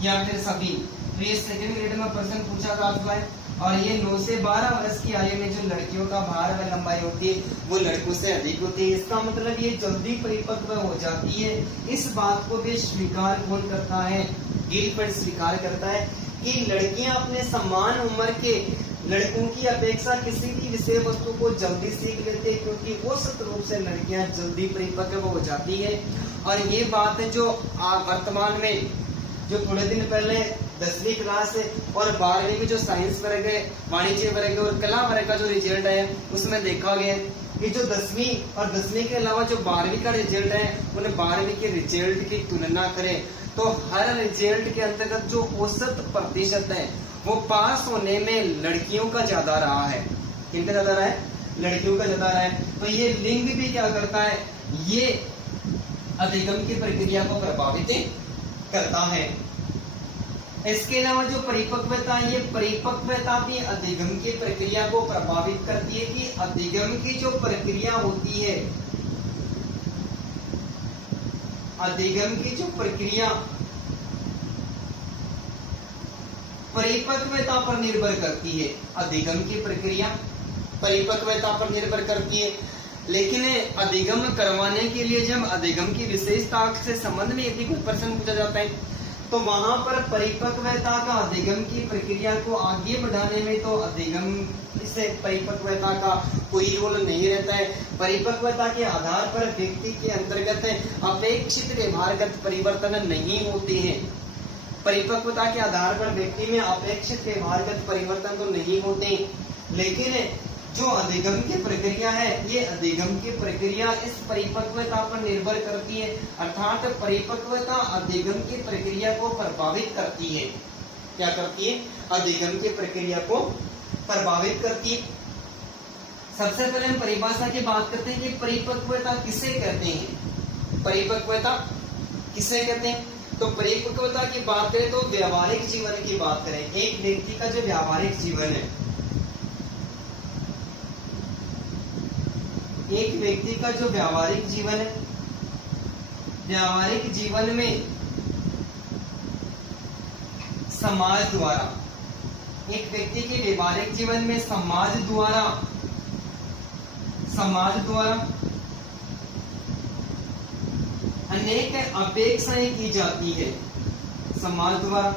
या फिर सभी। तो ये सेकंड ग्रेड में प्रश्न पूछा जा चुका है। और ये 9 से 12 वर्ष की आयु में जो लड़कियों का भार व लंबाई होती है वो लड़कों से अधिक होती है। इसका मतलब ये जल्दी परिपक्व हो जाती है। इस बात को भी स्वीकार कौन करता है, गिलफोर्ड स्वीकार करता है कि लड़कियां अपने समान उम्र के लड़कों की अपेक्षा किसी भी विषय वस्तु को जल्दी सीख लेते हैं, क्योंकि औसत रूप से लड़कियां जल्दी परिपक्व हो जाती है। और ये बात है जो वर्तमान में जो थोड़े दिन पहले 10वीं क्लास और 12वीं में जो साइंस वर्ग है, वाणिज्य वर्ग और कला वर्ग का जो रिजल्ट है उसमें देखा गया कि जो 10वीं और 10वीं के अलावा जो 12वीं का रिजल्ट है उन्हें 12वीं के रिजल्ट की तुलना करें तो हर रिजल्ट के अंतर्गत जो औसत प्रतिशत है वो पास होने में लड़कियों का ज्यादा रहा है। किनका ज्यादा रहा है? लड़कियों का ज्यादा रहा है। तो ये लिंग भी क्या करता है, ये अधिगम की प्रक्रिया को प्रभावित करता है। इसके अलावा जो परिपक्वता, ये परिपक्वता भी अधिगम की प्रक्रिया को प्रभावित करती है कि अधिगम की जो प्रक्रिया होती है, अधिगम की जो प्रक्रिया परिपक्वता पर निर्भर करती है। अधिगम की प्रक्रिया परिपक्वता पर निर्भर करती है। लेकिन अधिगम करवाने के लिए जब अधिगम की विशेषता से संबंध में यदि कोई प्रश्न पूछा जाता है तो वहां पर परिपक्वता का अधिगम की प्रक्रिया को आगे बढ़ाने में तो अधिगम से परिपक्वता का कोई रोल नहीं रहता है। परिपक्वता के आधार पर व्यक्ति के अंतर्गत अपेक्षित व्यवहारगत परिवर्तन नहीं होते हैं। परिपक्वता के आधार पर व्यक्ति में अपेक्षित व्यवहारगत परिवर्तन तो नहीं होते, लेकिन जो अधिगम की प्रक्रिया है, ये अधिगम की प्रक्रिया इस परिपक्वता पर निर्भर करती है। अर्थात परिपक्वता अधिगम की प्रक्रिया को प्रभावित करती है। क्या करती है? अधिगम की प्रक्रिया को प्रभावित करती है। सबसे पहले हम परिभाषा की बात करते हैं कि परिपक्वता किसे कहते हैं। परिपक्वता किसे कहते हैं? तो परिपक्वता की बात करें तो व्यावहारिक जीवन की बात करें। एक व्यक्ति का जो व्यावहारिक जीवन है, एक व्यक्ति का जो व्यावहारिक जीवन है, व्यावहारिक जीवन में समाज द्वारा, एक व्यक्ति के व्यावहारिक जीवन में समाज द्वारा अनेक अपेक्षाएं की जाती है। समाज द्वारा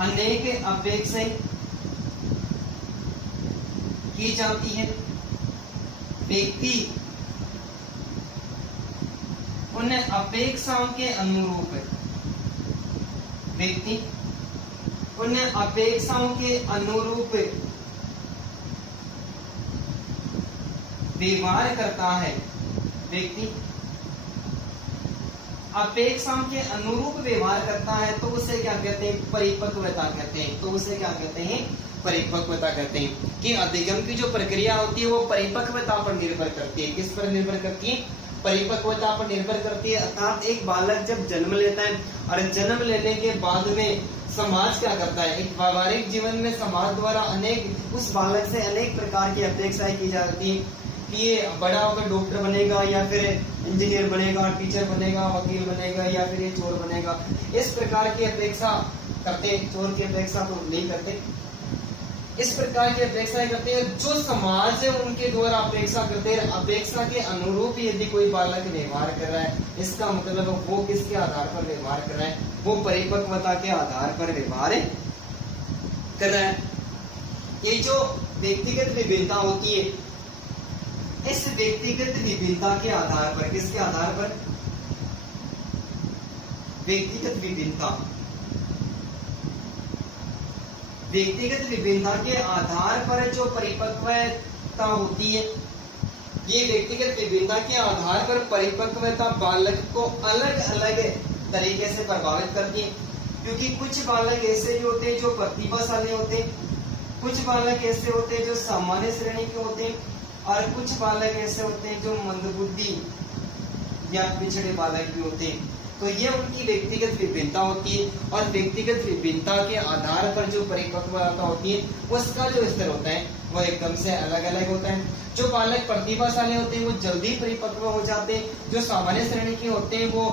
अनेक अपेक्षाएं की जाती है। व्यक्ति उन अपेक्षाओं के अनुरूप, व्यक्ति उन अपेक्षाओं के अनुरूप व्यवहार करता है। व्यक्ति अपेक्षाओं के अनुरूप व्यवहार करता है तो उसे क्या कहते हैं? परिपक्वता कहते हैं। तो उसे क्या कहते हैं? परिपक्वता कहते हैं। कि अधिगम की जो प्रक्रिया होती है वो परिपक्वता पर निर्भर करती है। किस पर निर्भर करती है? परिपक्वता पर निर्भर करती है। अर्थात एक बालक जब जन्म लेता है और जन्म लेने के बाद में समाज क्या करता है? एक व्यावहारिक जीवन में समाज द्वारा अनेक, उस बालक से अनेक प्रकार की अपेक्षाएं की जाती है कि ये बड़ा होकर डॉक्टर बनेगा, या फिर इंजीनियर बनेगा, टीचर बनेगा, वकील बनेगा, या फिर ये चोर बनेगा। इस प्रकार की अपेक्षा करते। चोर की अपेक्षा तो नहीं करते। इस प्रकार की अपेक्षाएं करते हैं जो समाज उनके द्वारा अपेक्षा करते हैं। अपेक्षा के अनुरूप यदि कोई बालक व्यवहार कर रहा है, इसका मतलब वो किसके आधार पर व्यवहार कर रहा है? वो परिपक्वता के आधार पर व्यवहार कर रहा है। ये जो व्यक्तिगत विभिन्नता होती है, इस व्यक्तिगत विभिन्नता के आधार पर, किसके आधार पर? व्यक्तिगत विभिन्नता, व्यक्तिगत विभिन्नता के आधार पर जो परिपक्वता होती है, ये व्यक्तिगत विभिन्नता के आधार पर परिपक्वता बालक को अलग अलग तरीके से प्रभावित करती है। क्योंकि कुछ बालक ऐसे भी होते हैं जो प्रतिभाशाली होते हैं, कुछ बालक ऐसे होते हैं जो सामान्य श्रेणी के होते हैं, और कुछ बालक ऐसे होते हैं जो मंदबुद्धि या पिछड़े बालक भी होते हैं। तो ये उनकी व्यक्तिगत विभिन्नता होती है। और व्यक्तिगत विभिन्नता के आधार पर जो परिपक्वता होती है, उसका जो स्तर होता है वो एकदम से अलग अलग होता है। जो बालक प्रतिभाशाली होते हैं वो जल्दी परिपक्व हो जाते हैं। जो सामान्य श्रेणी के होते हैं वो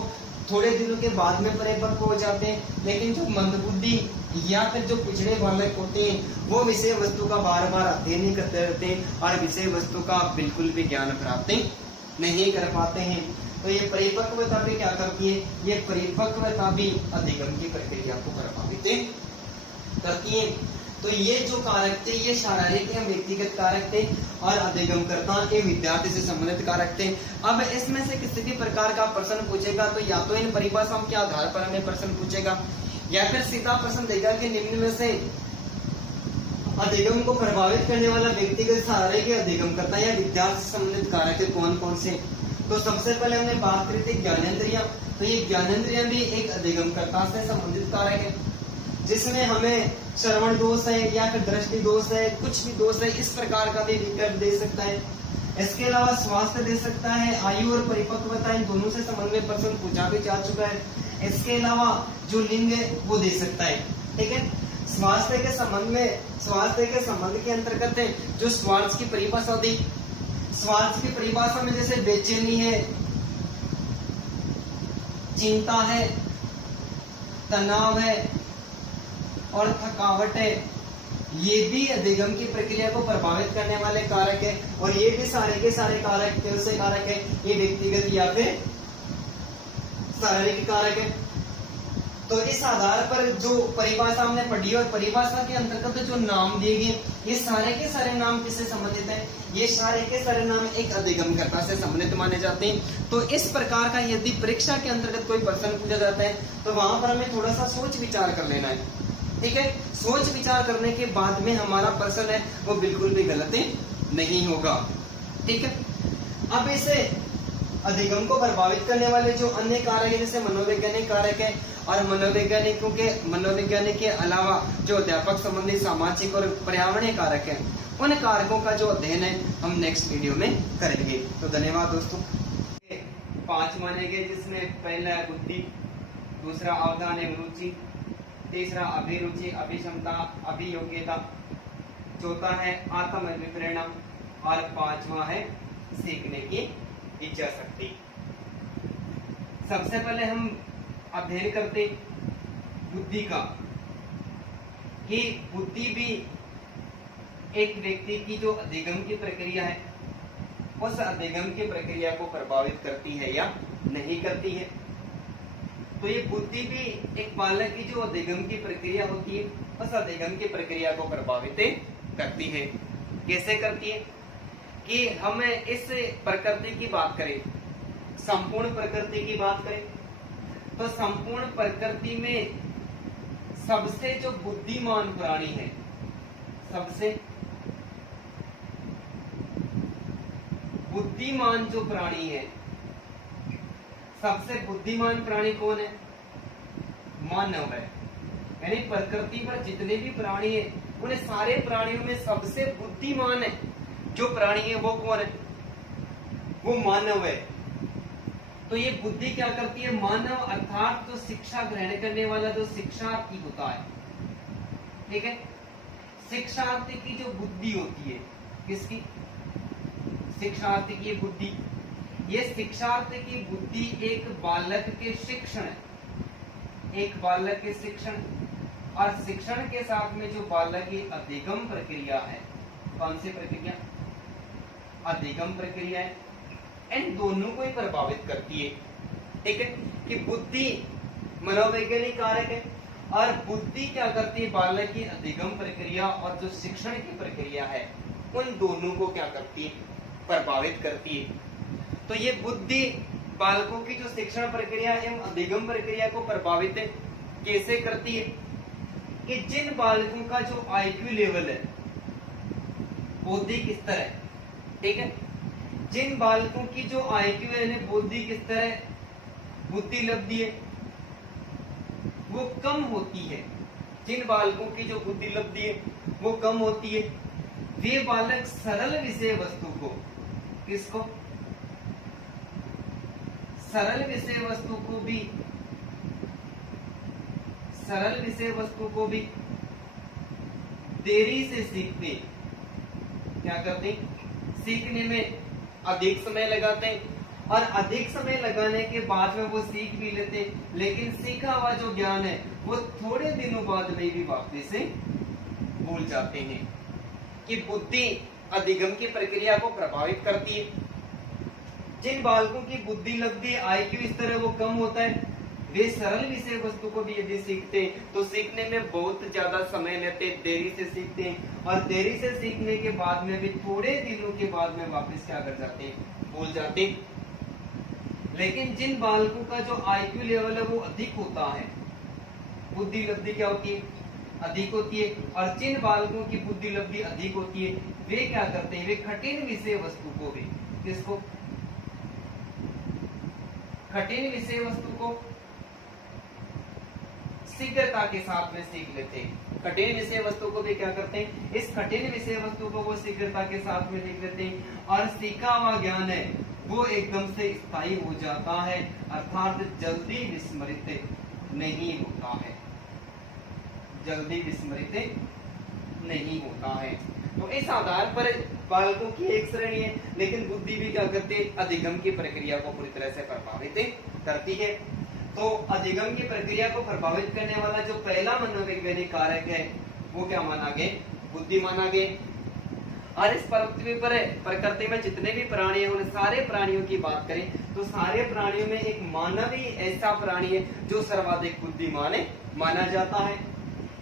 थोड़े दिनों के बाद में परिपक्व हो जाते हैं। लेकिन जो मंदबुद्धि या फिर जो पिछड़े बालक होते हैं वो विषय वस्तु का बार बार अध्ययन करते रहते हैं और विषय वस्तु का बिल्कुल भी ज्ञान प्राप्त नहीं कर पाते हैं। तो ये परिपक्वता भी क्या करती है? ये परिपक्वता भी अधिगम की प्रक्रिया को प्रभावित करती है। तो ये जो कारक थे, ये शारीरिक एवं व्यक्तिगत कारक थे और अधिगमकर्ता के विद्यार्थी से संबंधित कारक थे। अब इसमें से किसी भी प्रकार का प्रश्न पूछेगा तो या तो इन परिभाषाओं के आधार पर हमें प्रश्न पूछेगा, या फिर सीधा प्रश्न देगा कि निम्न में से अधिगम को प्रभावित करने वाला व्यक्तिगत शारीरिक अधिगमकर्ता या विद्यार्थी से संबंधित कारक कौन कौन से। तो सबसे पहले हमने बात करी थी ज्ञानेंद्रियां। तो ये ज्ञानेंद्रियां भी एक अधिगमकर्ता से संबंधित कारक है, जिसमें हमें श्रवण दोष है या फिर दृष्टि दोष है, कुछ भी दोष है, इस प्रकार का भी विकल्प दे सकता है। इसके अलावा स्वास्थ्य दे सकता है, आयु और परिपक्वता, इन दोनों से संबंध में प्रश्न पूछा भी जा चुका है। इसके अलावा जो लिंग है वो दे सकता है। ठीक है, स्वास्थ्य के संबंध के अंतर्गत है जो स्वास्थ्य की परिभाषा दी। स्वास्थ्य की परिभाषा में जैसे बेचैनी है, चिंता है, तनाव है और थकावट है, ये भी अधिगम की प्रक्रिया को प्रभावित करने वाले कारक है। और ये भी सारे के सारे कारक कौन से कारक है? ये व्यक्तिगत या फिर शारीरिक कारक है। तो इस आधार पर जो परिभाषा हमने पढ़ी और परिभाषा के अंतर्गत जो नाम दिए गए, ये सारे के सारे नाम किससे संबंधित हैं? ये सारे के सारे नाम एक अधिगमकर्ता से संबंधित माने जाते हैं। तो इस प्रकार का यदि परीक्षा के अंतर्गत कोई प्रश्न पूछा जाता है तो वहां पर हमें थोड़ा सा सोच विचार कर लेना है। ठीक है, सोच विचार करने के बाद में हमारा प्रश्न है वो बिल्कुल भी गलत नहीं होगा। ठीक है, अब इसे अधिगम को प्रभावित करने वाले जो अन्य कारक है जैसे मनोवैज्ञानिक कारक है, और मनोवैज्ञानिक के अलावा जो अध्यापक संबंधी सामाजिक और पर्यावरणीय कारक है, उन कारकों का जो अध्ययन है हम नेक्स्ट वीडियो में करेंगे। तो धन्यवाद दोस्तों। 5 माने गए जिसमें पहला है बुद्धि, दूसरा अवधान एवं रुचि, तीसरा अभिरुचि, अभिक्षमता, अभियोग्यता, चौथा है आत्म अभिप्रेरणा और 5वां है सीखने की इच्छा शक्ति। सबसे पहले हम अध्ययन करते बुद्धि का, कि बुद्धि भी एक व्यक्ति की जो अधिगम की प्रक्रिया है उस अधिगम की प्रक्रिया को प्रभावित करती है या नहीं करती है। तो ये बुद्धि भी एक बालक की जो अधिगम की प्रक्रिया होती है उस अधिगम की प्रक्रिया को प्रभावित करती है। कैसे करती है? कि हमें इस प्रकृति की बात करें, संपूर्ण प्रकृति की बात करें, तो संपूर्ण प्रकृति में सबसे जो बुद्धिमान प्राणी है, सबसे बुद्धिमान जो प्राणी है, सबसे बुद्धिमान प्राणी कौन है? मानव है। यानी प्रकृति पर जितने भी प्राणी है उन सारे प्राणियों में सबसे बुद्धिमान है जो प्राणी है वो कौन है? वो मानव है। तो ये बुद्धि क्या करती है? मानव अर्थात जो शिक्षा ग्रहण करने वाला जो शिक्षार्थी होता है, ठीक है, शिक्षार्थी की जो बुद्धि होती है, किसकी? शिक्षार्थी की बुद्धि। ये शिक्षार्थी की बुद्धि एक बालक के शिक्षण, एक बालक के शिक्षण और शिक्षण के साथ में जो बालक की अधिगम प्रक्रिया है, कौन सी प्रक्रिया? अधिगम प्रक्रिया है, इन दोनों को ही प्रभावित करती है। ठीक है, कि बुद्धि मनोवैज्ञानिक कारक है और बुद्धि क्या करती है? बालक की अधिगम प्रक्रिया और जो शिक्षण की प्रक्रिया है उन दोनों को क्या करती है? प्रभावित करती है। तो ये बुद्धि बालकों की जो शिक्षण प्रक्रिया एवं अधिगम प्रक्रिया को प्रभावित कैसे करती है? कि जिन बालकों का जो आईक्यू लेवल है, बौद्धिक स्तर है, ठीक है, जिन बालकों की जो आईक्यू है, बौद्धिक स्तर है, बुद्धि लब्धि है, वो कम होती है, जिन बालकों की जो बुद्धि लब्धि है वो कम होती है, वे बालक सरल विषय वस्तु को, किसको? सरल विषय वस्तु को भी, सरल विषय वस्तु को भी देरी से सीखते। क्या करते? सीखने में अधिक समय लगाते हैं और अधिक समय लगाने के बाद में वो सीख भी लेते हैं, लेकिन सीखा हुआ जो ज्ञान है वो थोड़े दिनों बाद में भी वापस से भूल जाते हैं। कि बुद्धि अधिगम की प्रक्रिया को प्रभावित करती है। जिन बालकों की बुद्धि लब्धि आईक्यू स्तर है वो कम होता है, वे सरल विषय वस्तु को भी यदि सीखते हैं तो सीखने में बहुत ज्यादा समय लेते, देरी से सीखते हैं और देरी से सीखने के बाद में भी थोड़े दिनों के बाद में वापस क्या कर जाते हैं? भूल जाते हैं। लेकिन जिन बालकों का जो आईक्यू लेवल है वो अधिक होता है, बुद्धि लब्धि क्या होती है? अधिक होती है, और जिन बालकों की बुद्धि लब्धि अधिक होती है वे क्या करते हैं? वे कठिन विषय वस्तु को भी, किसको? कठिन विषय वस्तु को शीघ्रता के साथ में सीख लेते हैं। कठिन विषय वस्तु को भी क्या करते हैं, इस कठिन विषय वस्तु को वो शीघ्रता के साथ में लिख देते हैं, और सीखा हुआ ज्ञान है वो एकदम से स्थायी हो जाता है, अर्थात जल्दी विस्मृत नहीं होता है, जल्दी विस्मृत नहीं होता है। तो इस आधार पर बालकों की एक श्रेणी है, लेकिन बुद्धि भी क्या करती है, अधिगम की प्रक्रिया को पूरी तरह से प्रभावित करती है। तो अधिगम की प्रक्रिया को प्रभावित करने वाला जो पहला मनोवैज्ञानिक कारक है वो क्या माना गया, बुद्धि माना गया। और इस पृथ्वी पर प्रकृति में जितने भी प्राणी हैं उन सारे प्राणियों की बात करें तो सारे प्राणियों में एक मानव ही ऐसा प्राणी है जो सर्वाधिक बुद्धिमान माना जाता है।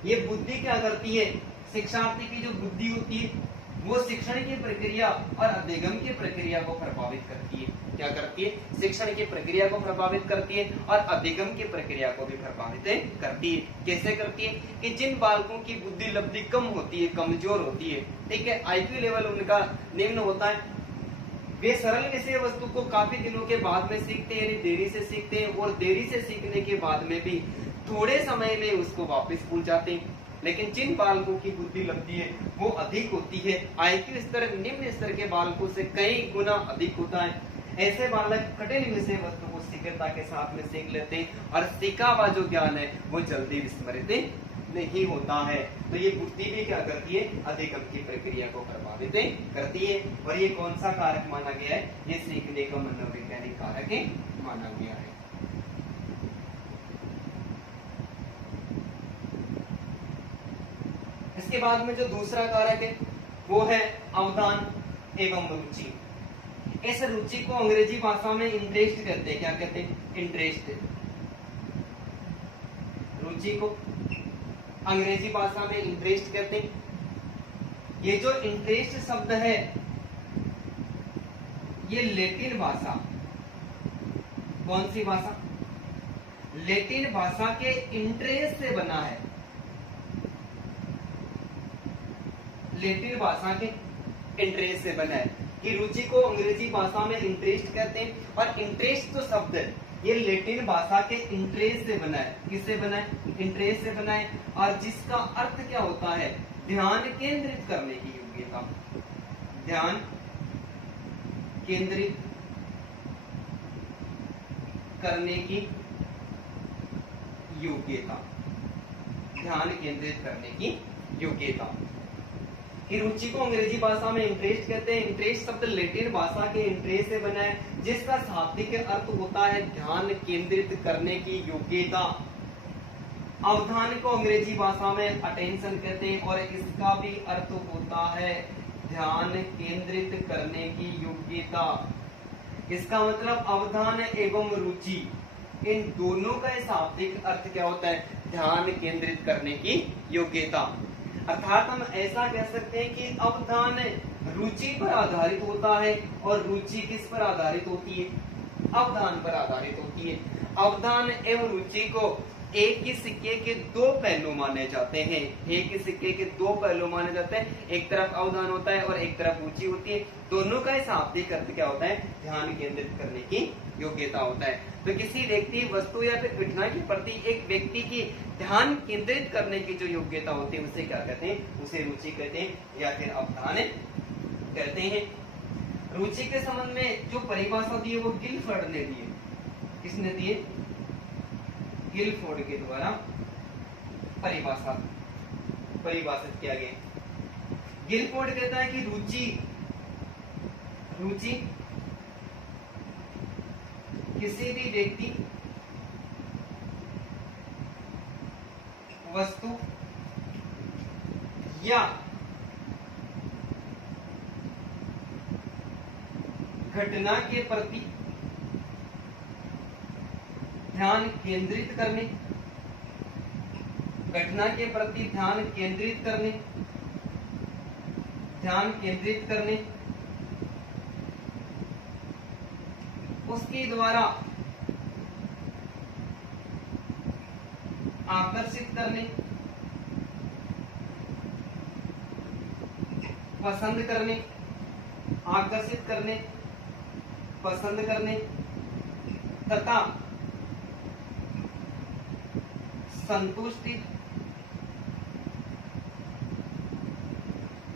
ये बुद्धि क्या करती है, शिक्षार्थी की जो बुद्धि होती है वो शिक्षण की प्रक्रिया और अधिगम की प्रक्रिया को प्रभावित करती है। क्या करती है, शिक्षण की प्रक्रिया को प्रभावित करती है और अधिगम की प्रक्रिया को भी प्रभावित करती है। कैसे करती है कि जिन बालकों की बुद्धि लब्धि कम होती है, कमजोर होती है, ठीक है, आईक्यू लेवल उनका निम्न होता है, वे सरल विषय वस्तु को काफी दिनों के बाद में सीखते हैं, यानी देरी से सीखते हैं, और देरी से सीखने के बाद में भी थोड़े समय में उसको वापस भूल जाते हैं। लेकिन जिन बालकों की बुद्धि लब्धि है वो अधिक होती है, आईक्यू स्तर निम्न स्तर के बालकों से कई गुना अधिक होता है, ऐसे बालक कठिन विषय वस्तु को शीघ्रता के साथ में सीख लेते हैं और सीखा हुआ जो ज्ञान है वो जल्दी विस्मृत नहीं होता है। तो ये बुद्धि भी क्या करती है, अधिगम की प्रक्रिया को प्रभावित करती है। और ये कौन सा कारक माना गया है, ये सीखने का मनोवैज्ञानिक कारक माना गया है। इसके बाद में जो दूसरा कारक है वो है अवधान एवं रुचि। इस रुचि को अंग्रेजी भाषा में इंटरेस्ट कहते हैं। क्या कहते हैं, इंटरेस्ट। रुचि को अंग्रेजी भाषा में इंटरेस्ट कहते हैं। ये जो इंटरेस्ट शब्द है ये लैटिन भाषा, कौन सी भाषा, लैटिन भाषा के इंटरेस्ट से बना है। लैटिन भाषा के इंटरेस्ट से बना है कि रुचि को अंग्रेजी भाषा में इंटरेस्ट कहते हैं, और इंटरेस्ट जो शब्द है ये लैटिन भाषा के इंटरेस्ट से बना है। किससे बना है, इंटरेस्ट से बना है, और जिसका अर्थ क्या होता है, ध्यान केंद्रित करने की योग्यता। ध्यान केंद्रित करने की योग्यता, ध्यान केंद्रित करने की योग्यता। रुचि को अंग्रेजी भाषा में इंटरेस्ट कहते हैं। इंटरेस्ट शब्द लैटिन भाषा के इंटरेस्ट से बना है, जिसका शाब्दिक अर्थ होता है ध्यान केंद्रित करने की योग्यता। अवधान को अंग्रेजी भाषा में अटेंशन कहते हैं, और इसका भी अर्थ होता है ध्यान केंद्रित करने की योग्यता। इसका मतलब अवधान एवं रुचि, इन दोनों का शाब्दिक अर्थ क्या होता है, ध्यान केंद्रित करने की योग्यता। अर्थात हम ऐसा कह सकते हैं कि अवधान रुचि पर आधारित होता है, और रुचि किस पर आधारित होती है, अवधान पर आधारित होती है। अवधान एवं रुचि को एक ही सिक्के के दो पहलू माने जाते हैं। एक ही सिक्के के दो पहलू माने जाते हैं, एक तरफ अवधान होता है और एक तरफ रुचि होती है। दोनों का शाब्दिक अर्थ क्या होता है, ध्यान केंद्रित करने की योग्यता होता है। तो किसी व्यक्ति, वस्तु या फिर घटना के प्रति एक व्यक्ति की ध्यान केंद्रित करने की जो योग्यता होती है उसे क्या कहते हैं, उसे रुचि कहते हैं या फिर अवधान कहते हैं। रुचि के संबंध में जो परिभाषा दी है वो गिलफोर्ड ने दी है। किसने दी है, गिलफोर्ड के द्वारा परिभाषित किया गया। गिलफोर्ड कहता है कि रुचि किसी भी व्यक्ति, वस्तु या घटना के प्रति ध्यान केंद्रित करने, घटना के प्रति ध्यान केंद्रित करने, उसके द्वारा आकर्षित करने, पसंद करने, आकर्षित करने, पसंद करने तथा संतुष्टि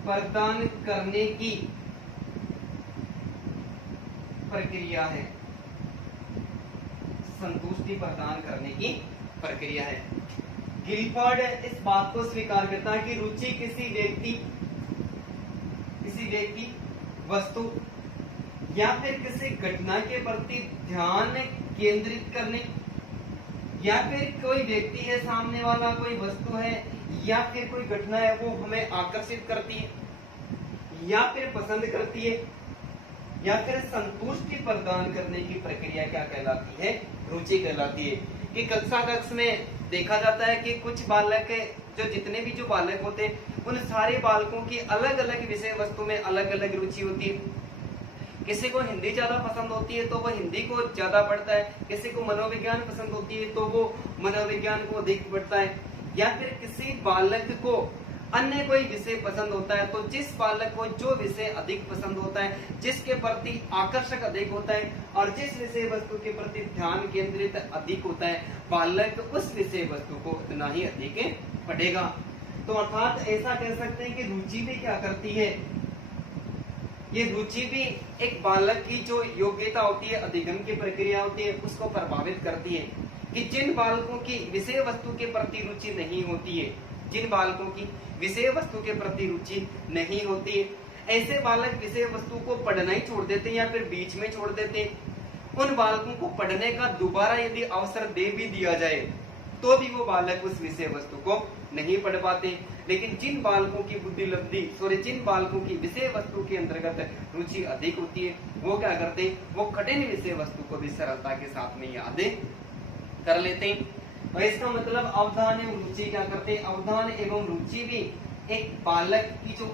प्रदान करने की प्रक्रिया है। संतुष्टि प्रदान करने की प्रक्रिया है। गिलफोर्ड इस बात को स्वीकार करता है कि रुचि किसी व्यक्ति, वस्तु या फिर किसी घटना के प्रति ध्यान केंद्रित करने, या फिर कोई व्यक्ति है सामने वाला, कोई वस्तु है या फिर कोई घटना है, वो हमें आकर्षित करती है या फिर पसंद करती है या फिर संतुष्टि प्रदान करने की प्रक्रिया क्या कहलाती है? रुचि कहलाती है। कि कक्षा कक्ष में देखा जाता है कि कुछ बालक, जो जितने भी जो बालक होते हैं, उन सारे बालकों की अलग अलग विषय वस्तु में अलग अलग रुचि होती है। किसी को हिंदी ज्यादा पसंद होती है तो वो हिंदी को ज्यादा पढ़ता है, किसी को मनोविज्ञान पसंद होती है तो वो मनोविज्ञान को अधिक पढ़ता है, या फिर किसी बालक को अन्य कोई विषय पसंद होता है तो जिस बालक को जो विषय अधिक पसंद होता है, जिसके प्रति आकर्षक अधिक होता है और जिस विषय वस्तु के प्रति ध्यान केंद्रित अधिक होता है, बालक उस विषय वस्तु को उतना ही अधिक पढ़ेगा। तो अर्थात ऐसा कह सकते हैं कि रुचि भी क्या करती है? ये रुचि भी एक बालक की जो योग्यता होती है, अधिगम की प्रक्रिया होती है, उसको प्रभावित करती है। कि जिन बालकों की विषय वस्तु के प्रति रुचि नहीं होती है, जिन बालकों की विषय वस्तु के प्रति रुचि नहीं होती है, ऐसे बालक विषय वस्तु को पढ़ना ही छोड़ देते हैं या फिर बीच में छोड़ देते हैं। उन बालकों को पढ़ने का दोबारा यदि अवसर दे भी दिया जाए तो भी वो बालक उस विषय वस्तु को नहीं पढ़ पाते। लेकिन जिन बालकों की बुद्धि लब्धि जिन बालकों की विषय वस्तु के अंतर्गत रुचि अधिक होती है, वो क्या करते? वो कठिन विषय वस्तु को भी सरलता के साथ में याद कर लेते हैं। और इसका मतलब अवधान एवं रुचि क्या करते हैं? अवधान एवं रुचि भी एक बालक की जो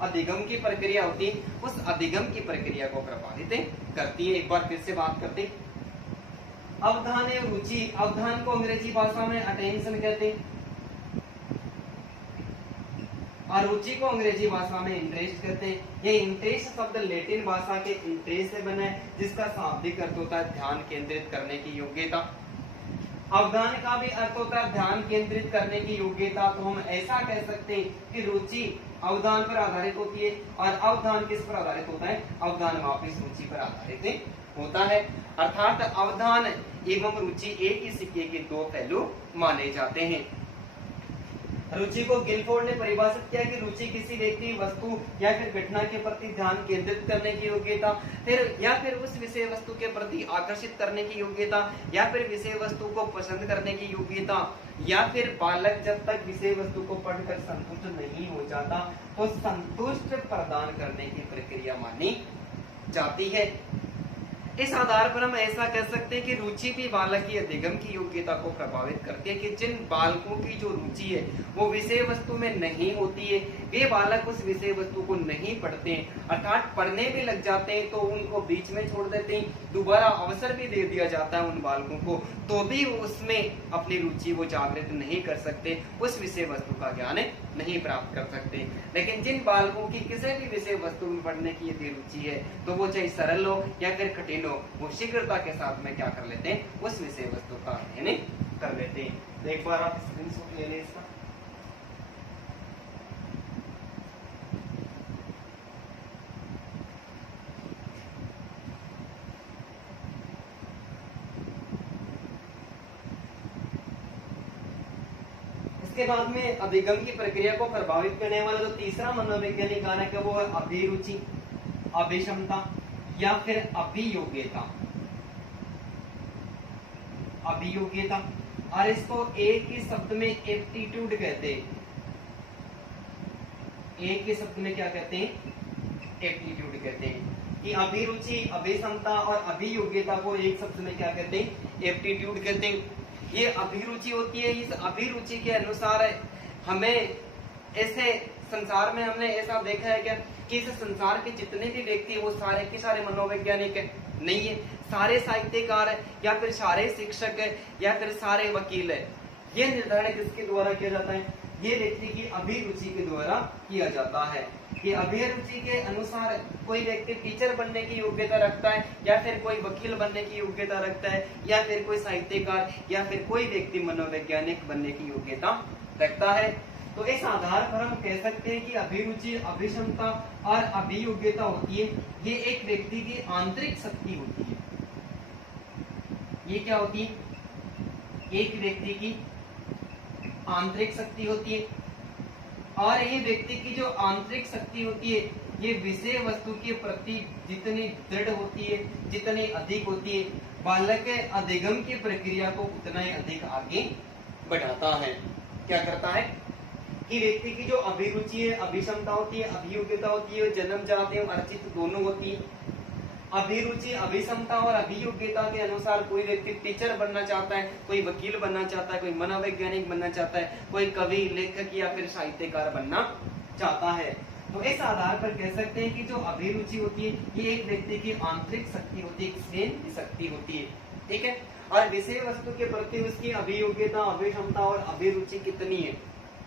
अधिगम की प्रक्रिया होती है, उस अधिगम की प्रक्रिया को प्रभावित करती है। एक बार फिर से बात करते हैं। अवधान एवं रुचि, अवधान को अंग्रेजी भाषा में अटेंशन कहते हैं और रुचि को अंग्रेजी भाषा में इंटरेस्ट कहते हैं। ये इंटरेस्ट शब्द लैटिन भाषा के इंटरेस्ट से बना है, जिसका शाब्दिक अर्थ होता है ध्यान केंद्रित करने की योग्यता। अवधान का भी अर्थ होता है ध्यान केंद्रित करने की योग्यता। तो हम ऐसा कह सकते हैं कि रुचि अवधान पर आधारित होती है और अवधान किस पर आधारित होता है? अवधान वापिस रुचि पर आधारित होता है। अर्थात अवधान एवं रुचि एक ही सिक्के के दो पहलू माने जाते हैं। रुचि को गिलफोर्ड ने परिभाषित किया कि रुचि किसी व्यक्ति, वस्तु या फिर घटना के प्रति ध्यान केंद्रित करने की योग्यता, या फिर उस विषय वस्तु के प्रति आकर्षित करने की योग्यता, या फिर विषय वस्तु को पसंद करने की योग्यता, या फिर बालक जब तक विषय वस्तु को पढ़कर संतुष्ट नहीं हो जाता तो संतुष्ट प्रदान करने की प्रक्रिया मानी जाती है। इस आधार पर हम ऐसा कह सकते हैं कि रुचि भी बालक की अधिगम की योग्यता को प्रभावित करती है। कि जिन बालकों की जो रुचि है वो विषय वस्तु में नहीं होती है, वे बालक उस विषय वस्तु को नहीं पढ़ते हैं, अर्थात पढ़ने भी लग जाते हैं तो उनको बीच में छोड़ देते हैं। दोबारा अवसर भी दे दिया जाता है उन बालकों को, तो भी उसमें अपनी रुचि वो जागृत नहीं कर सकते, उस विषय वस्तु का ज्ञान नहीं प्राप्त कर सकते। लेकिन जिन बालकों की किसी भी विषय वस्तु में पढ़ने की यदि रुचि है तो वो चाहे सरल हो या फिर कठिन हो, वो शीघ्रता के साथ में क्या कर लेते हैं? उस विषय वस्तु का अध्ययन कर लेते हैं। तो एक बार आप स्क्रीनशॉट ले लें इसका। इसके बाद में अभिगम की प्रक्रिया को प्रभावित करने वाला जो तीसरा मनोवैज्ञानिक कारक है वो है अभिरुचि, अभिक्षमता या फिर अभियोग्यता। अभियोग्यता, और इसको एक ही शब्द में एप्टीट्यूड कहते हैं। एक ही शब्द में क्या कहते हैं? एप्टीट्यूड कहते हैं। कि अभिरुचि, अभिक्षमता और अभियोग्यता को एक शब्द में क्या कहते हैं? एप्टीट्यूड कहते हैं। ये अभिरुचि होती है, इस अभिरुचि के अनुसार हमें ऐसे संसार में हमने ऐसा देखा है क्या कि इस संसार के जितने भी व्यक्ति वो सारे के सारे मनोवैज्ञानिक है? नहीं है। सारे साहित्यकार है या फिर सारे शिक्षक है या फिर सारे वकील है। ये निर्धारण किसके द्वारा किया जाता है? ये व्यक्ति की अभिरुचि के द्वारा किया जाता है। कि अभिरुचि के अनुसार कोई व्यक्ति टीचर बनने की योग्यता रखता है या फिर कोई वकील बनने की योग्यता रखता है या फिर कोई साहित्यकार या फिर कोई व्यक्ति मनोवैज्ञानिक बनने की योग्यता रखता है। तो इस आधार पर हम कह सकते हैं कि अभिरुचि, अभिक्षमता और अभियोग्यता होती है, ये एक व्यक्ति की आंतरिक शक्ति होती है। ये क्या होती है? एक व्यक्ति की आंतरिक शक्ति होती है। और ये व्यक्ति की जो आंतरिक शक्ति होती है, ये विषय वस्तु के प्रति जितनी दृढ़ होती है, जितनी अधिक होती है, बालक के अधिगम की प्रक्रिया को उतना ही अधिक आगे बढ़ाता है। क्या करता है कि व्यक्ति की जो अभिरुचि है, अभिक्षमता होती है, अभियोग्यता होती है, जन्मजात एवं अर्जित दोनों होती है। अभिरुचि, अभिक्षमता और अभियोग्यता के अनुसार कोई व्यक्ति टीचर बनना चाहता है, कोई वकील बनना चाहता है, कोई मनोवैज्ञानिक बनना चाहता है, कोई कवि, लेखक या फिर साहित्यकार बनना चाहता है। तो इस आधार पर कह सकते हैं कि जो अभिरुचि होती है, ये एक व्यक्ति की आंतरिक शक्ति होती है, एक स्नेह शक्ति होती है। ठीक है। और विषय वस्तु के प्रति उसकी अभियोग्यता, अभिक्षमता और अभिरुचि कितनी है,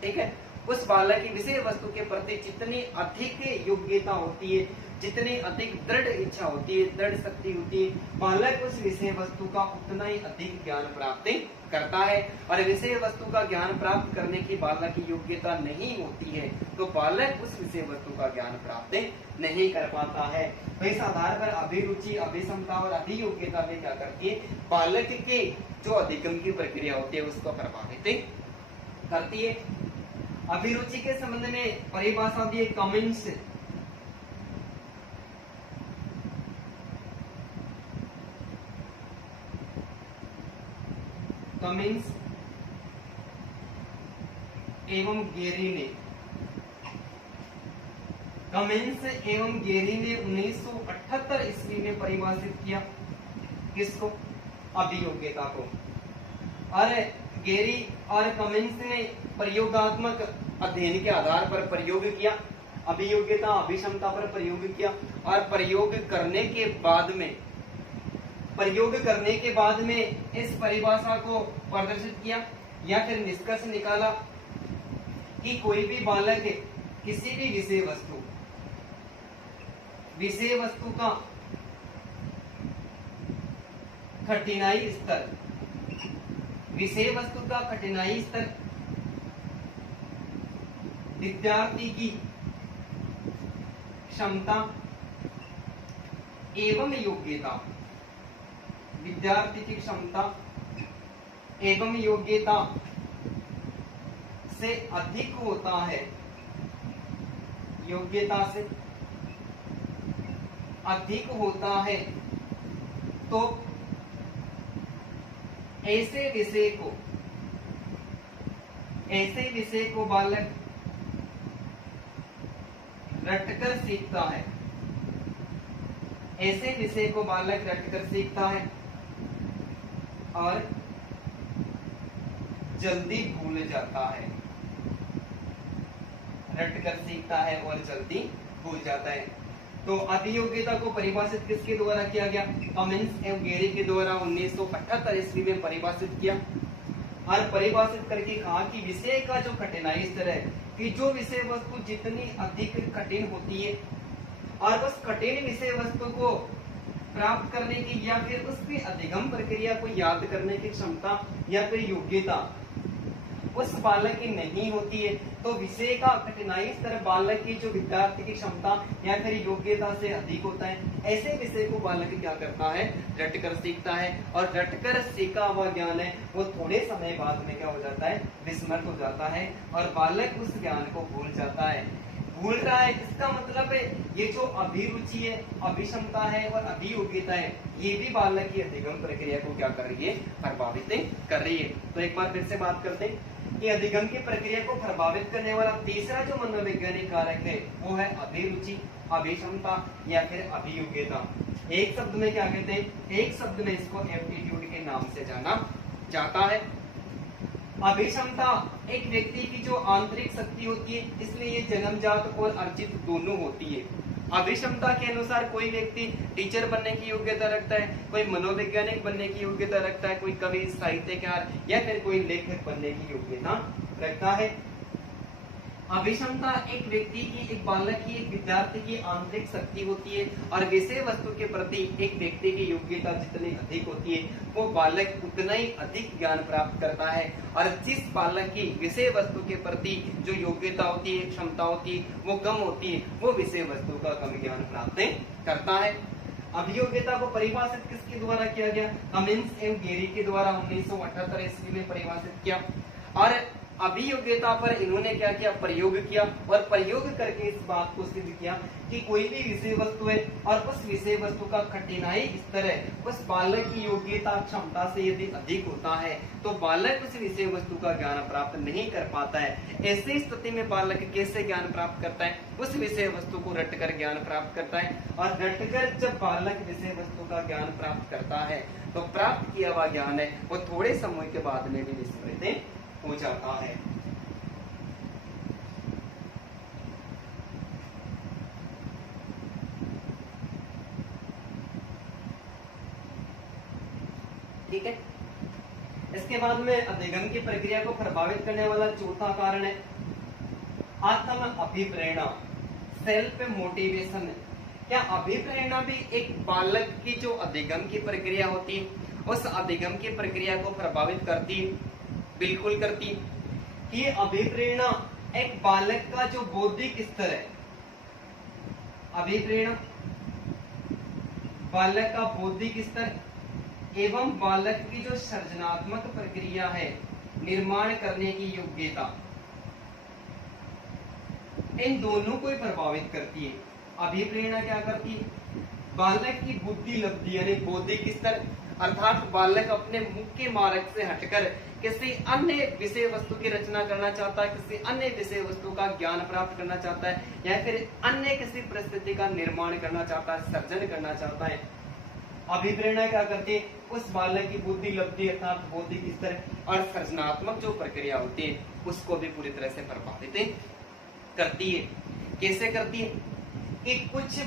ठीक है, उस बालक की विषय वस्तु के प्रति जितनी अधिक योग्यता होती है, जितनी अधिक दृढ़ इच्छा होती है, दृढ़ शक्ति होती है, बालक उस विषय वस्तु का उतना ही अधिक ज्ञान प्राप्त करता है। और विषय वस्तु का ज्ञान प्राप्त करने की बालक की योग्यता नहीं होती है, तो बालक उस विषय वस्तु का ज्ञान प्राप्त नहीं कर पाता है। तो इस आधार पर अभिरुचि, अभिक्षमता और अभियोग्यता में क्या करती है, बालक के जो अधिगम की प्रक्रिया होती है उसको प्रभावित करती है। अभिरुचि के संबंध में परिभाषा दी है कमिंस। कमिंस एवं गेरी ने, कमिंस एवं गेरी ने 1978 ईस्वी में परिभाषित किया किसको, अभियोग्यता को। और गेरी और कमिंस ने प्रयोगात्मक अध्ययन के आधार पर प्रयोग किया, अभियोग्यता, अभिक्षमता पर प्रयोग किया। और प्रयोग करने के बाद में इस परिभाषा को प्रदर्शित किया या फिर निष्कर्ष निकाला कि कोई भी बालक किसी भी विषय वस्तु का कठिनाई स्तर, विषय वस्तु का कठिनाई स्तर विद्यार्थी की क्षमता एवं योग्यता, विद्यार्थी की क्षमता एवं योग्यता से अधिक होता है, योग्यता से अधिक होता है, तो ऐसे विषय को बालक रटकर सीखता है, ऐसे विषय को बालक रटकर सीखता है और जल्दी भूल जाता है, रटकर सीखता है और जल्दी भूल जाता है। तो अभियोग्यता को परिभाषित किसके द्वारा किया गया, कमिंस एवं गेरी के द्वारा 1978 ईस्वी में परिभाषित किया। और परिभाषित करके कहा कि विषय का जो कठिनाई स्तर है, कि जो विषय वस्तु जितनी अधिक कठिन होती है और उस कठिन विषय वस्तु को प्राप्त करने की या फिर उसकी अधिगम प्रक्रिया को याद करने की क्षमता या फिर योग्यता उस बालक की नहीं होती है, तो विषय का कठिनाई स्तर बालक की जो विद्यार्थी की क्षमता या फिर योग्यता से अधिक होता है। ऐसे विषय को बालक क्या करता है, रटकर सीखता है। और रटकर सीखा हुआ ज्ञान है वो थोड़े समय बाद में क्या हो जाता है, विस्मृत हो जाता है और बालक उस ज्ञान को भूल जाता है, भूल रहा है। इसका मतलब है ये जो अभिरुचि है, अभिक्षमता है और अभियोग्यता है, ये भी बालक की अधिगम प्रक्रिया को क्या कर रही है, प्रभावित कर रही है। तो एक बार फिर से बात करते हैं कि अधिगम की प्रक्रिया को प्रभावित करने वाला तीसरा जो मनोवैज्ञानिक कारक है वो है अभिरुचि, अभिक्षमता या फिर अभियोग्यता। एक शब्द में क्या कहते हैं, एक शब्द में इसको एप्टीट्यूड के नाम से जाना जाता है। अभिक्षमता एक व्यक्ति की जो आंतरिक शक्ति होती है, इसलिए ये जन्मजात और अर्जित दोनों होती है। अभिक्षमता के अनुसार कोई व्यक्ति टीचर बनने की योग्यता रखता है, कोई मनोवैज्ञानिक बनने की योग्यता रखता है, कोई कवि, साहित्यकार या फिर कोई लेखक बनने की योग्यता रखता है। अभिक्षमता एक व्यक्ति की, एक बालक की, एक विद्यार्थी की आंतरिक शक्ति होती है और विषय वस्तु के प्रति एक व्यक्ति की योग्यता जितनी अधिक होती है वो बालक उतना ही अधिक ज्ञान प्राप्त करता है। और जिस बालक की विषय वस्तु के प्रति जो योग्यता होती है, क्षमता होती है, वो कम होती है, वो विषय वस्तु का कम ज्ञान प्राप्त करता है। अभियोग्यता को परिभाषित किसके द्वारा किया गया? कमिंस एवं गेरी के द्वारा 1978 ईस्वी में परिभाषित किया। और अभियोग्यता पर इन्होंने क्या किया? प्रयोग किया और प्रयोग करके इस बात को सिद्ध किया कि कोई भी विषय वस्तु है और उस विषय वस्तु का कठिनाई स्तर है उस बालक की योग्यता क्षमता से यदि अधिक होता है तो बालक उस विषय वस्तु का ज्ञान प्राप्त नहीं कर पाता है। ऐसी स्थिति में बालक कैसे ज्ञान प्राप्त करता है? उस विषय वस्तु को रटकर ज्ञान प्राप्त करता है। और रटकर जब बालक विषय वस्तु का ज्ञान प्राप्त करता है तो प्राप्त किया हुआ ज्ञान है वो थोड़े समय के बाद में भी विस्मृत हो जाता है। ठीक है। इसके बाद में अधिगम की प्रक्रिया को प्रभावित करने वाला चौथा कारण है आत्म अभिप्रेरणा, सेल्फ मोटिवेशन। क्या अभिप्रेरणा भी एक बालक की जो अधिगम की प्रक्रिया होती है उस अधिगम की प्रक्रिया को प्रभावित करती है? बिल्कुल करती। ये अभिप्रेरणा एक बालक का जो बौद्धिक स्तर है, अभिप्रेरणा बालक का बौद्धिक स्तर एवं बालक की जो सृजनात्मक प्रक्रिया है, निर्माण करने की योग्यता, इन दोनों को प्रभावित करती है। अभिप्रेरणा क्या करती है? बालक की बुद्धि लब्धि यानी बौद्धिक स्तर, अर्थात बालक अपने मुख्य मार्ग से हटकर किसी अन्य विषय वस्तु की रचना करना चाहता है, किसी अन्य विषय वस्तु का ज्ञान प्राप्त करना चाहता है या फिर अन्य किसी परिस्थिति का निर्माण करना चाहता है, सर्जन करना चाहता है। अभिप्रेरणा क्या करती है? उस बालक की बुद्धि लब्धि अर्थात बौद्धिक स्तर और सृजनात्मक जो प्रक्रिया होती है उसको भी पूरी तरह से प्रभावित करती है। कैसे करती है? कि कुछ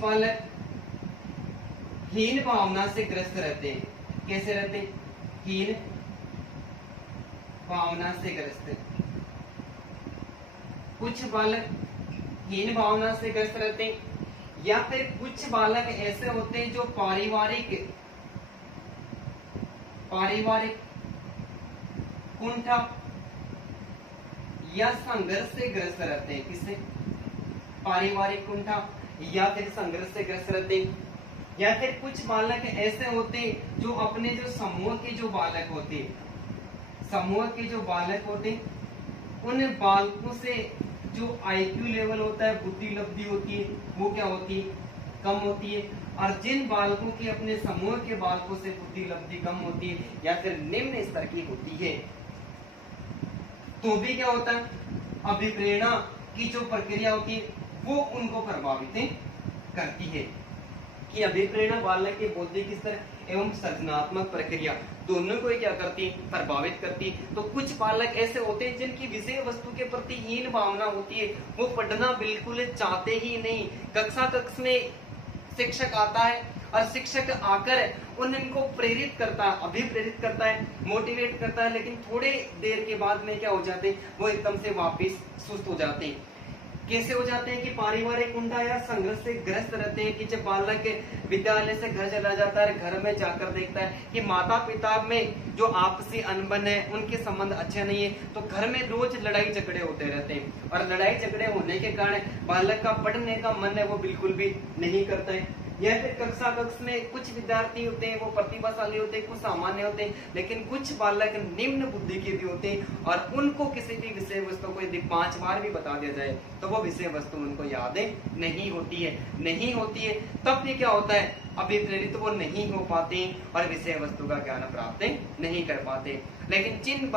बालक हीन भावना से ग्रस्त रहते हैं। कैसे रहते हैं? हीन भावना से ग्रस्त। कुछ बालक हीन भावना से ग्रस्त रहते हैं या फिर कुछ बालक ऐसे होते हैं जो पारिवारिक कुंठा या संघर्ष से ग्रस्त रहते हैं। किससे? पारिवारिक कुंठा या फिर संघर्ष से ग्रस्त रहते हैं। या फिर कुछ बालक ऐसे होते हैं जो अपने जो समूह के जो बालक होते उन बालकों से जो आईक्यू लेवल होता है, बुद्धि लब्धि होती है, वो क्या होती है? कम होती है। और जिन बालकों की अपने समूह के बालकों से बुद्धि लब्धि कम होती है या फिर निम्न स्तर की होती है तो भी क्या होता है? अभिप्रेरणा की जो प्रक्रिया होती है वो उनको प्रभावित करती है। कि अभिप्रेरणा बालक के बौद्धिक स्तर एवं सृजनात्मक प्रक्रिया दोनों को क्या करती है? प्रभावित करती है। तो कुछ बालक ऐसे होते हैं जिनकी विषय वस्तु के प्रति हीन भावना होती है, वो पढ़ना बिल्कुल चाहते ही नहीं। कक्ष में शिक्षक आता है और शिक्षक आकर उनको प्रेरित करता है, अभिप्रेरित करता है, मोटिवेट करता है, लेकिन थोड़े देर के बाद में क्या हो जाते हैं? वो एकदम से वापिस सुस्त हो जाते हैं। कैसे हो जाते हैं? कि पारिवारिक कुंठा या संघर्ष से ग्रस्त रहते हैं। कि जब बालक विद्यालय से घर चला जाता है, घर में जाकर देखता है कि माता पिता में जो आपसी अनबन है, उनके संबंध अच्छे नहीं है, तो घर में रोज लड़ाई झगड़े होते रहते हैं। और लड़ाई झगड़े होने के कारण बालक का पढ़ने का मन है वो बिल्कुल भी नहीं करता है। या फिर कक्ष में कुछ विद्यार्थी होते हैं वो प्रतिभाशाली होते हैं, कुछ सामान्य होते हैं, लेकिन कुछ बालक निम्न बुद्धि के भी होते हैं और उनको किसी भी विषय वस्तु को यदि 5 बार भी बता दिया जाए तो वो विषय वस्तु उनको याद नहीं होती है। तब भी क्या होता है? अभिप्रेरित वो नहीं हो पाते और विषय वस्तु का ज्ञान प्राप्त नहीं कर पाते। लेकिन जिन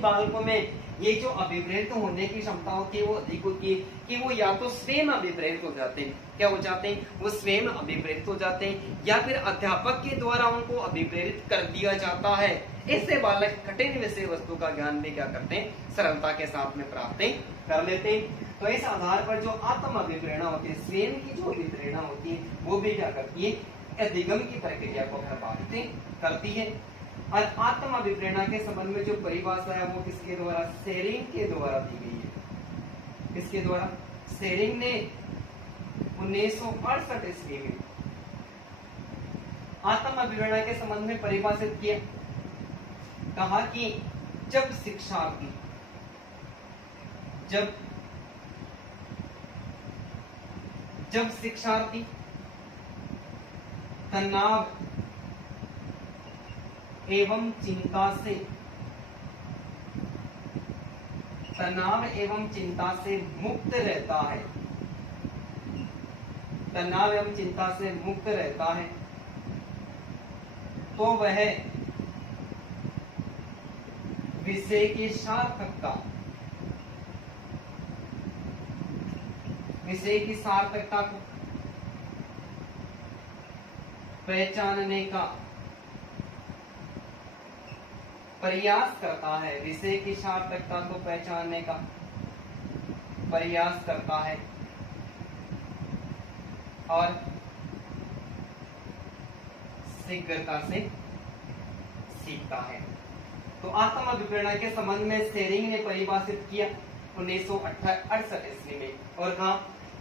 बालकों में ये जो अभिप्रेरित होने की क्षमता होती है वो अधिक होती है कि वो या तो स्वयं अभिप्रेरित हो जाते हैं, क्या हो जाते हैं? वो स्वयं अभिप्रेरित हो जाते हैं या फिर अध्यापक के द्वारा उनको अभिप्रेरित कर दिया जाता है। ऐसे बालक कठिन विषय वस्तु का ज्ञान भी क्या करते हैं? सरलता के साथ में प्राप्त कर लेते हैं। तो इस आधार पर जो आत्म अभिप्रेरणा होती है, स्वयं की जो अभिप्रेरणा होती है, वो भी क्या करती है? अधिगम की प्रक्रिया को प्रभावित करती है। और आत्म अभिप्रेरणा के संबंध में जो परिभाषा है वो किसके द्वारा, शेरिंग के द्वारा दी गई है। किसके द्वारा, शेरिंग ने 1968 ईस्वी में आत्म अभिप्रेरणा के संबंध में परिभाषित किया। कहा कि जब शिक्षार्थी तनाव एवं चिंता से मुक्त रहता है, तनाव एवं चिंता से मुक्त रहता है, तो वह विषय की सार्थकता को पहचानने का प्रयास करता है, विषय की सार्थकता को पहचानने का प्रयास करता है और शीघ्रता से सीखता है। तो आत्म अभिप्रेरणा के संबंध में शेरिंग ने परिभाषित किया 1968 ईस्वी में और कहा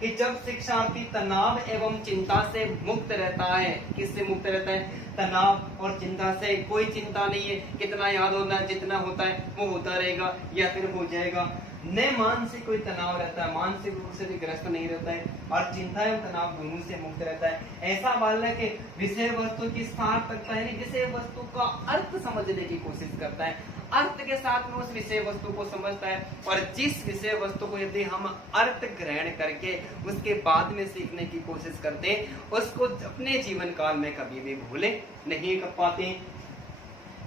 कि जब शिक्षार्थी तनाव एवं चिंता से मुक्त रहता है, किससे मुक्त रहता है, तनाव और चिंता से। कोई चिंता नहीं है, कितना याद होना, जितना होता है वो होता रहेगा या फिर हो जाएगा। न मानसिक कोई तनाव रहता है, मानसिक रूप से भी ग्रस्त नहीं रहता है और चिंता एवं तनाव दोनों से मुक्त रहता है। ऐसा बालक विषय वस्तु की सार्थकता यानी विषय वस्तु का अर्थ समझने की कोशिश करता है, अर्थ के साथ में उस विषय वस्तु को समझता है और जिस विषय वस्तु को यदि हम अर्थ ग्रहण करके उसके बाद में सीखने की कोशिश करते हैं, उसको अपने जीवन काल में कभी भी भूले नहीं कर पाते।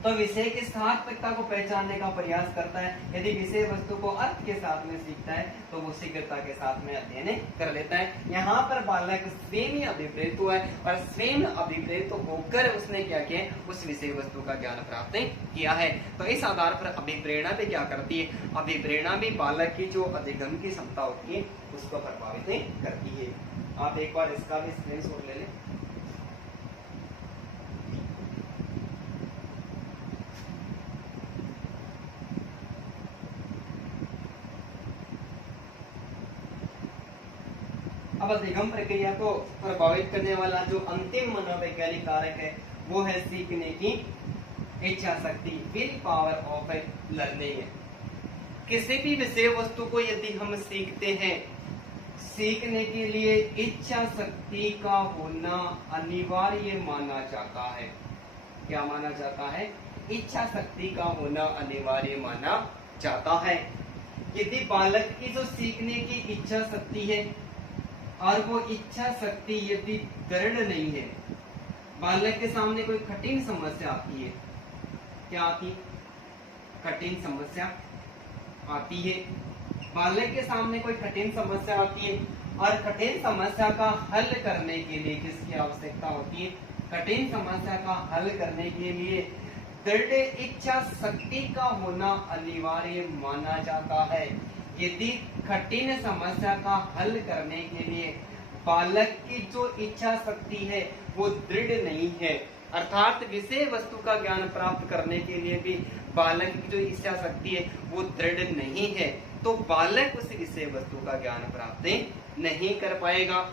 तो विषय की सार्थकता को पहचानने का प्रयास करता है। यदि विषय वस्तु को अर्थ के साथ में सीखता है तो वो शीघ्रता के साथ में अध्ययन कर लेता है। यहाँ पर बालक स्वयं ही अभिप्रेत हुआ है और स्वयं अभिप्रेत होकर उसने क्या किया, उस विषय वस्तु का ज्ञान प्राप्त किया है। तो इस आधार पर अभिप्रेरणा भी क्या करती है, अभिप्रेरणा भी बालक की जो अधिगम की क्षमता होती है उसको प्रभावित करती है। आप एक बार इसका भी स्क्रीनशॉट ले लें। अब अधिगम प्रक्रिया को प्रभावित करने वाला जो अंतिम मनोवैज्ञानिक कारक है वो है सीखने की इच्छा शक्ति, विल पावर ऑफ लर्निंग है। किसी भी विषय वस्तु को यदि हम सीखते हैं, सीखने के लिए इच्छा शक्ति का होना अनिवार्य माना जाता है। क्या माना जाता है, इच्छा शक्ति का होना अनिवार्य माना जाता है। यदि बालक की जो सीखने की इच्छा शक्ति है और वो इच्छा शक्ति यदि दृढ़ नहीं है, बालक के सामने कोई कठिन समस्या आती है, क्या आती है, कठिन समस्या आती है, बालक के सामने कोई कठिन समस्या आती है और कठिन समस्या का हल करने के लिए किसकी आवश्यकता होती है, कठिन समस्या का हल करने के लिए दृढ़ इच्छा शक्ति का होना अनिवार्य माना जाता है। यदि कठिन समस्या का हल करने के लिए बालक की जो इच्छा शक्ति है वो दृढ़ नहीं है, अर्थात विषय वस्तु का ज्ञान प्राप्त करने के लिए भी बालक की जो इच्छा शक्ति है वो दृढ़ नहीं है, तो बालक उस विषय वस्तु का ज्ञान प्राप्त नहीं कर पाएगा।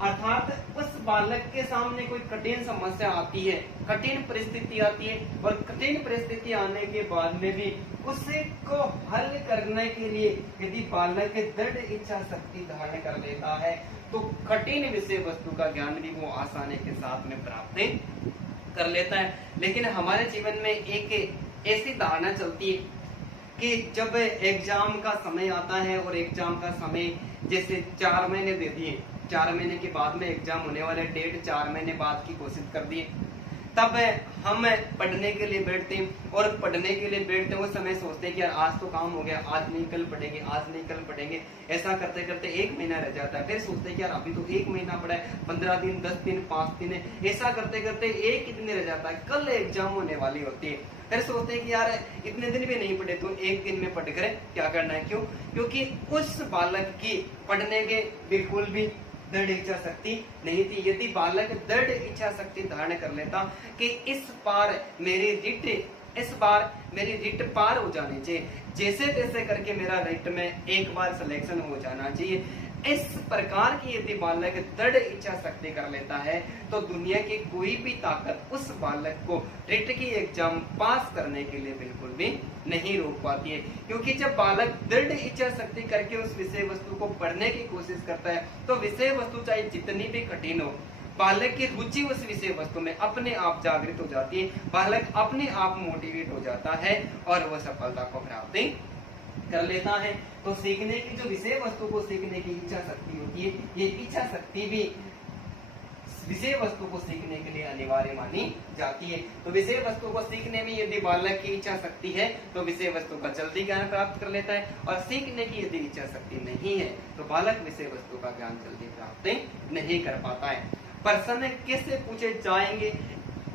अर्थात उस बालक के सामने कोई कठिन समस्या आती है, कठिन परिस्थिति आती है और कठिन परिस्थिति आने के बाद में भी उसे को हल करने के लिए यदि बालक दृढ़ इच्छा शक्ति धारण कर लेता है तो कठिन विषय वस्तु का ज्ञान भी वो आसानी के साथ में प्राप्त कर लेता है। लेकिन हमारे जीवन में एक ऐसी धारणा चलती है कि जब एग्जाम का समय आता है और एग्जाम का समय जैसे 4 महीने दे दिए, 4 महीने के बाद में एग्जाम होने वाले, डेट 4 महीने बाद की घोषित कर दिए, तब हम पढ़ने के लिए बैठते हैं और पढ़ने के लिए बैठते हैं उस समय सोचते हैं कि यार आज तो काम हो गया, आज नहीं कल पढ़ेंगे, आज नहीं कल पढ़ेंगे। ऐसा करते करते 1 महीना रह जाता है, फिर सोचते हैं कि यार अभी तो 1 महीना पड़ा है, 15 दिन, 10 दिन, 5 दिन, ऐसा करते करते 1 दिन रह जाता है, कल एग्जाम होने वाली होती है। फिर सोचते हैं कि यार इतने दिन भी नहीं पढ़े तो 1 दिन में पढ़ कर क्या करना है, क्यों? क्योंकि उस बालक की पढ़ने के बिल्कुल भी दृढ़ इच्छा शक्ति नहीं थी। यदि बालक दृढ़ इच्छा शक्ति धारण कर लेता कि इस बार मेरी रिट पार हो जानी चाहिए, जैसे तैसे करके मेरा रिट में एक बार सिलेक्शन हो जाना चाहिए, इस प्रकार की यदि बालक दृढ़ इच्छा शक्ति कर लेता है तो दुनिया की कोई भी ताकत उस बालक को रिट की एग्जाम पास करने के लिए बिल्कुल भी नहीं रोक पाती है। क्योंकि जब बालक दृढ़ इच्छा शक्ति करके उस विषय वस्तु को पढ़ने की कोशिश करता है तो विषय वस्तु चाहे जितनी भी कठिन हो, बालक की रुचि उस विषय वस्तु में अपने आप जागृत हो जाती है, बालक अपने आप मोटिवेट हो जाता है और वह सफलता को प्राप्त कर लेता है। तो सीखने की जो विषय वस्तु को सीखने की इच्छा शक्ति होती है, ये इच्छा शक्ति भी विषय वस्तु को सीखने के लिए अनिवार्य मानी जाती है। तो विषय वस्तु को सीखने में यदि बालक की इच्छा शक्ति है तो विषय वस्तु का जल्दी ज्ञान प्राप्त कर लेता है, और सीखने की यदि इच्छा शक्ति नहीं है तो बालक विषय वस्तु का ज्ञान जल्दी प्राप्त नहीं कर पाता है। प्रश्न कैसे पूछे जाएंगे,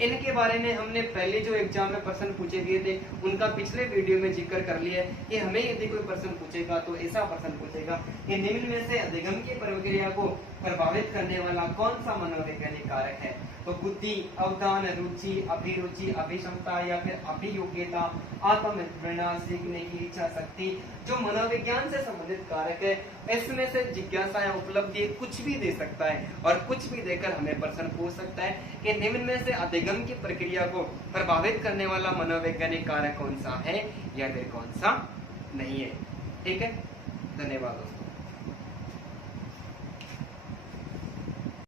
इनके बारे में हमने पहले जो एग्जाम में प्रश्न पूछे गए थे उनका पिछले वीडियो में जिक्र कर लिया है कि हमें यदि कोई प्रश्न पूछेगा तो ऐसा प्रश्न पूछेगा कि निम्न में से अधिगम की प्रक्रिया को प्रभावित करने वाला कौन सा मनोवैज्ञानिक कारक है। तो बुद्धि, अवधान, रुचि, अभिरुचि, अभिक्षमता या फिर अभियोग्यता, आत्मप्रेरणा, सीखने की इच्छा शक्ति, जो मनोविज्ञान से संबंधित कारक है, इसमें से जिज्ञासा या उपलब्धि कुछ भी दे सकता है और कुछ भी देकर हमें प्रश्न पूछ सकता है कि निम्न में से अधिगम की प्रक्रिया को प्रभावित करने वाला मनोवैज्ञानिक कारक कौन सा है या फिर कौन सा नहीं है। ठीक है, धन्यवाद।